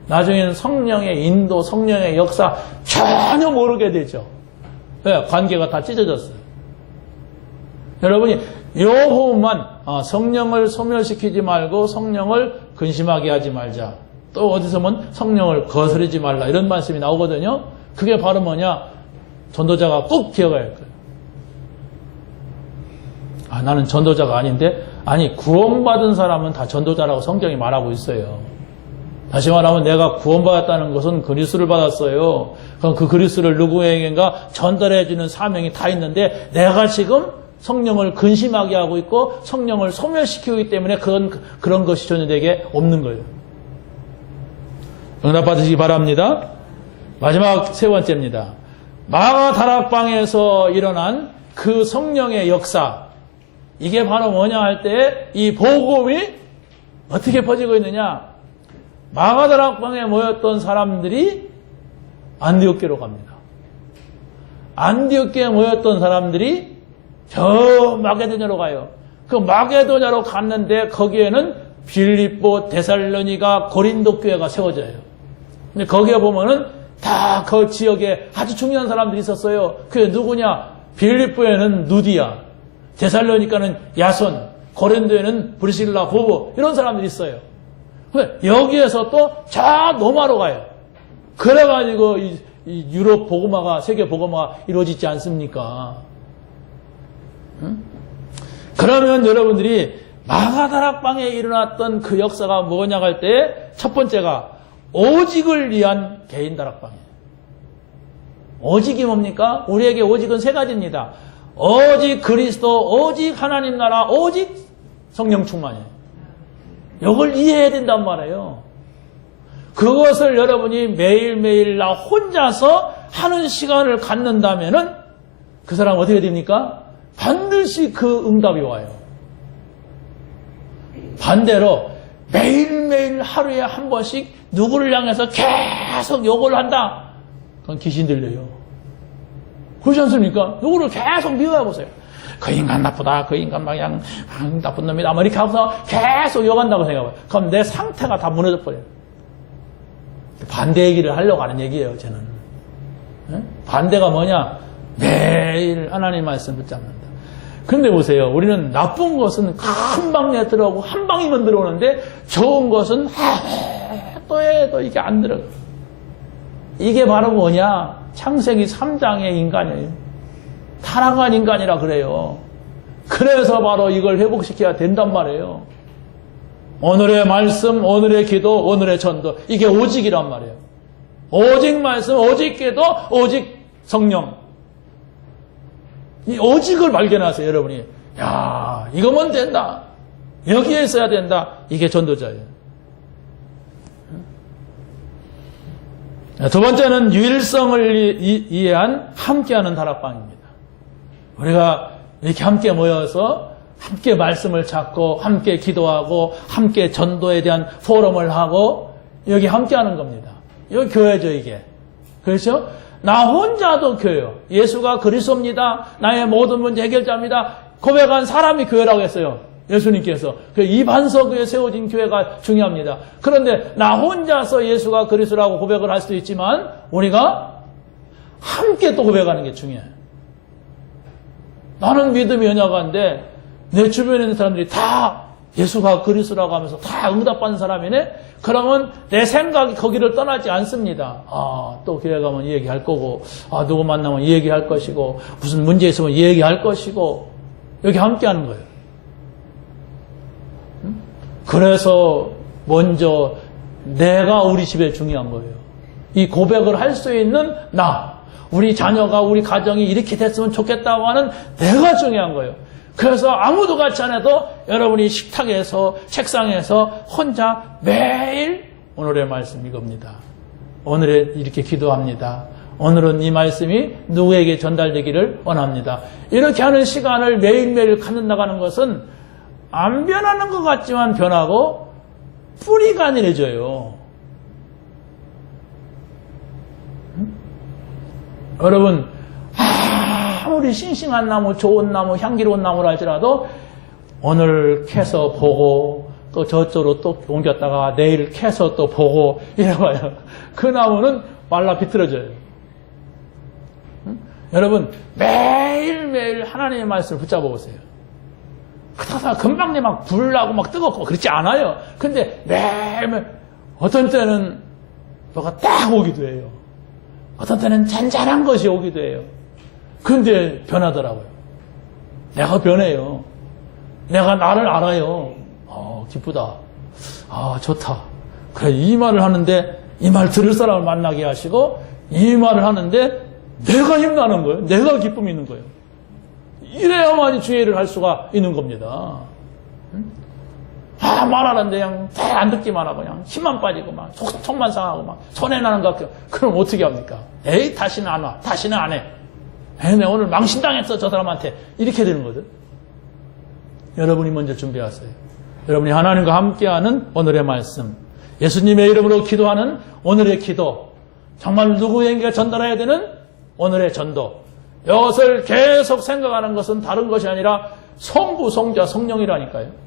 나중에는 성령의 인도, 성령의 역사 전혀 모르게 되죠. 왜? 관계가 다 찢어졌어요. 여러분이 요 부분만 성령을 소멸시키지 말고 성령을 근심하게 하지 말자. 또 어디서 보면 성령을 거스르지 말라 이런 말씀이 나오거든요. 그게 바로 뭐냐? 전도자가 꼭 기억해야 할 거예요. 나는 전도자가 아닌데? 아니, 구원받은 사람은 다 전도자라고 성경이 말하고 있어요. 다시 말하면 내가 구원받았다는 것은 그리스도를 받았어요. 그럼 그 그리스도를 누구에게인가 전달해주는 사명이 다 있는데 내가 지금 성령을 근심하게 하고 있고 성령을 소멸시키기 때문에 그런 것이 전혀 내게 없는 거예요. 응답 받으시기 바랍니다. 마지막 세 번째입니다. 마가 다락방에서 일어난 그 성령의 역사, 이게 바로 뭐냐 할 때 이 복음이 어떻게 퍼지고 있느냐? 마가 다락방에 모였던 사람들이 안디옥계로 갑니다. 안디옥계에 모였던 사람들이 저 마게도냐로 가요. 그 마게도냐로 갔는데 거기에는 빌립보, 데살로니가, 고린도 교회가 세워져요. 근데 거기에 보면은 다 그 지역에 아주 중요한 사람들이 있었어요. 그게 누구냐? 빌립보에는 누디아, 데살로니가는 야손, 고린도에는 브리실라, 보보 이런 사람들이 있어요. 근데 여기에서 또 저 로마로 가요. 그래가지고 이 유럽 복음화가, 세계 복음화가 이루어지지 않습니까? 그러면 여러분들이 마가다락방에 일어났던 그 역사가 뭐냐 할 때 첫 번째가 오직을 위한 개인 다락방이에요. 오직이 뭡니까? 우리에게 오직은 세 가지입니다. 오직 그리스도, 오직 하나님 나라, 오직 성령 충만이에요. 이걸 이해해야 된단 말이에요. 그것을 여러분이 매일매일 나 혼자서 하는 시간을 갖는다면은 그 사람 어떻게 됩니까? 반드시 그 응답이 와요. 반대로 매일매일 하루에 한 번씩 누구를 향해서 계속 욕을 한다. 그건 귀신 들려요. 그렇지 않습니까? 누구를 계속 미워해보세요. 그 인간 나쁘다. 그 인간 막 그냥 나쁜 놈이다. 뭐 이렇게 하고서 계속 욕한다고 생각해요. 그럼 내 상태가 다 무너져 버려요. 반대 얘기를 하려고 하는 얘기예요, 저는. 반대가 뭐냐? 매일 하나님 말씀 붙잡는다. 근데 보세요. 우리는 나쁜 것은 한 방에 들어오고 한 방이면 들어오는데 좋은 것은 또 해도 이게 안 들어가. 이게 바로 뭐냐? 창세기 3장의 인간이에요. 타락한 인간이라 그래요. 그래서 바로 이걸 회복시켜야 된단 말이에요. 오늘의 말씀, 오늘의 기도, 오늘의 전도. 이게 오직이란 말이에요. 오직 말씀, 오직 기도, 오직 성령. 이 오직을 발견하세요, 여러분이. 야, 이거면 된다. 여기에 있어야 된다. 이게 전도자예요. 두 번째는 유일성을 이해한 함께하는 다락방입니다. 우리가 이렇게 함께 모여서 함께 말씀을 찾고 함께 기도하고 함께 전도에 대한 포럼을 하고 여기 함께하는 겁니다. 여기 교회죠, 이게. 그렇죠? 나 혼자도 교회요. 예수가 그리스도입니다. 나의 모든 문제 해결자입니다. 고백한 사람이 교회라고 했어요. 예수님께서. 이 반석 위에 세워진 교회가 중요합니다. 그런데 나 혼자서 예수가 그리스도라고 고백을 할 수도 있지만 우리가 함께 또 고백하는 게 중요해요. 나는 믿음이 연약한데 내 주변에 있는 사람들이 다 예수가 그리스도라고 하면서 다 응답받는 사람이네? 그러면 내 생각이 거기를 떠나지 않습니다. 또 교회 가면 이 얘기할 거고, 누구 만나면 이 얘기할 것이고, 무슨 문제 있으면 이 얘기할 것이고, 여기 함께 하는 거예요. 그래서 먼저 내가 우리 집에 중요한 거예요. 이 고백을 할 수 있는 나, 우리 자녀가, 우리 가정이 이렇게 됐으면 좋겠다고 하는 내가 중요한 거예요. 그래서 아무도 같이 안 해도 여러분이 식탁에서, 책상에서 혼자 매일 오늘의 말씀 이겁니다. 오늘에 이렇게 기도합니다. 오늘은 이 말씀이 누구에게 전달되기를 원합니다. 이렇게 하는 시간을 매일매일 갖는다는 것은 안 변하는 것 같지만 변하고 뿌리가 내려져요. 여러분, 아무리 싱싱한 나무, 좋은 나무, 향기로운 나무라 할지라도 오늘 캐서 보고 또 저쪽으로 또 옮겼다가 내일 캐서 또 보고 이래봐요. 그 나무는 말라 비틀어져요. 여러분, 매일매일 하나님의 말씀을 붙잡아 보세요. 그러다 금방 막 불나고 막 뜨겁고 그렇지 않아요. 근데 매일매일 어떤 때는 뭐가 딱 오기도 해요. 어떤 때는 잔잔한 것이 오기도 해요. 근데 변하더라고요. 내가 변해요. 내가 나를 알아요. 기쁘다. 좋다. 그래, 이 말을 하는데 이 말 들을 사람을 만나게 하시고 이 말을 하는데 내가 힘나는 거예요. 내가 기쁨이 있는 거예요. 이래야만이 주의 일을 할 수가 있는 겁니다. 말하는데 그냥 잘 안 듣기만 하고 그냥 힘만 빠지고 막 속만 상하고 막 손해나는 것 같고 그럼 어떻게 합니까? 에이, 다시는 안 와. 다시는 안 해. 내가 오늘 망신당했어, 저 사람한테. 이렇게 되는 거든. 여러분이 먼저 준비하세요. 여러분이 하나님과 함께하는 오늘의 말씀, 예수님의 이름으로 기도하는 오늘의 기도, 정말 누구에게 전달해야 되는 오늘의 전도, 이것을 계속 생각하는 것은 다른 것이 아니라 성부, 성자, 성령이라니까요.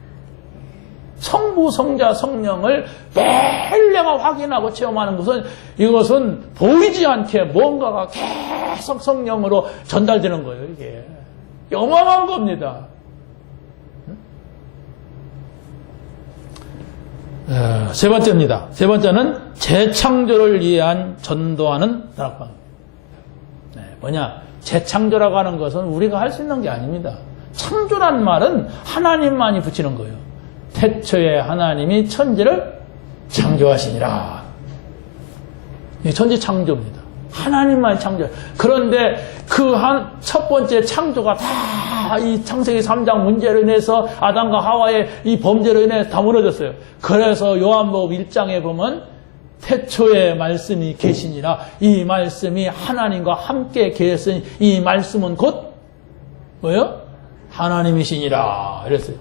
성부, 성자, 성령을 매일 내가 확인하고 체험하는 것은 이것은 보이지 않게 뭔가가 계속 성령으로 전달되는 거예요. 이게 어마어마한 겁니다. 세 번째입니다. 세 번째는 재창조를 위한 전도하는 다락방. 뭐냐? 재창조라고 하는 것은 우리가 할 수 있는 게 아닙니다. 창조란 말은 하나님만이 붙이는 거예요. 태초에 하나님이 천지를 창조하시니라. 이게 천지 창조입니다. 하나님만이 창조. 그런데 그 첫 번째 창조가 다 이 창세기 3장 문제로 인해서 아담과 하와의 이 범죄로 인해서 다 무너졌어요. 그래서 요한복음 1장에 보면 태초에 말씀이 계시니라. 이 말씀이 하나님과 함께 계신 이 말씀은 곧 뭐예요? 하나님이시니라. 이랬어요.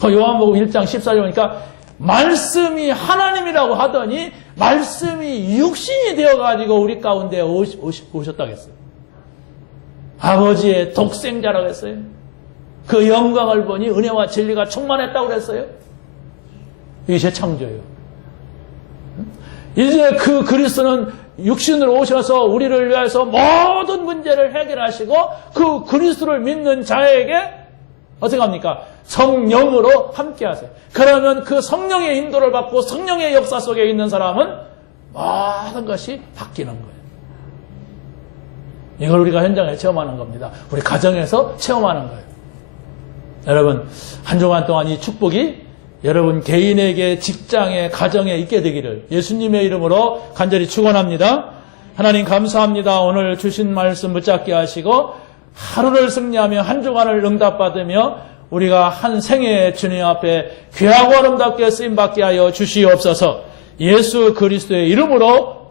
그 요한복음 1장 14절 보니까 말씀이 하나님이라고 하더니 말씀이 육신이 되어가지고 우리 가운데 오셨다고 했어요. 아버지의 독생자라고 했어요. 그 영광을 보니 은혜와 진리가 충만했다고 그랬어요. 이게 재창조예요. 이제 그 그리스도는 육신으로 오셔서 우리를 위해서 모든 문제를 해결하시고 그 그리스도를 믿는 자에게 어떻게 합니까? 성령으로 함께 하세요. 그러면 그 성령의 인도를 받고 성령의 역사 속에 있는 사람은 모든 것이 바뀌는 거예요. 이걸 우리가 현장에 체험하는 겁니다. 우리 가정에서 체험하는 거예요. 여러분, 한 주간 동안 이 축복이 여러분 개인에게, 직장에, 가정에 있게 되기를 예수님의 이름으로 간절히 축원합니다. 하나님 감사합니다. 오늘 주신 말씀 붙잡게 하시고 하루를 승리하며 한 주간을 응답받으며 우리가 한 생애 주님 앞에 귀하고 아름답게 쓰임받게 하여 주시옵소서. 예수 그리스도의 이름으로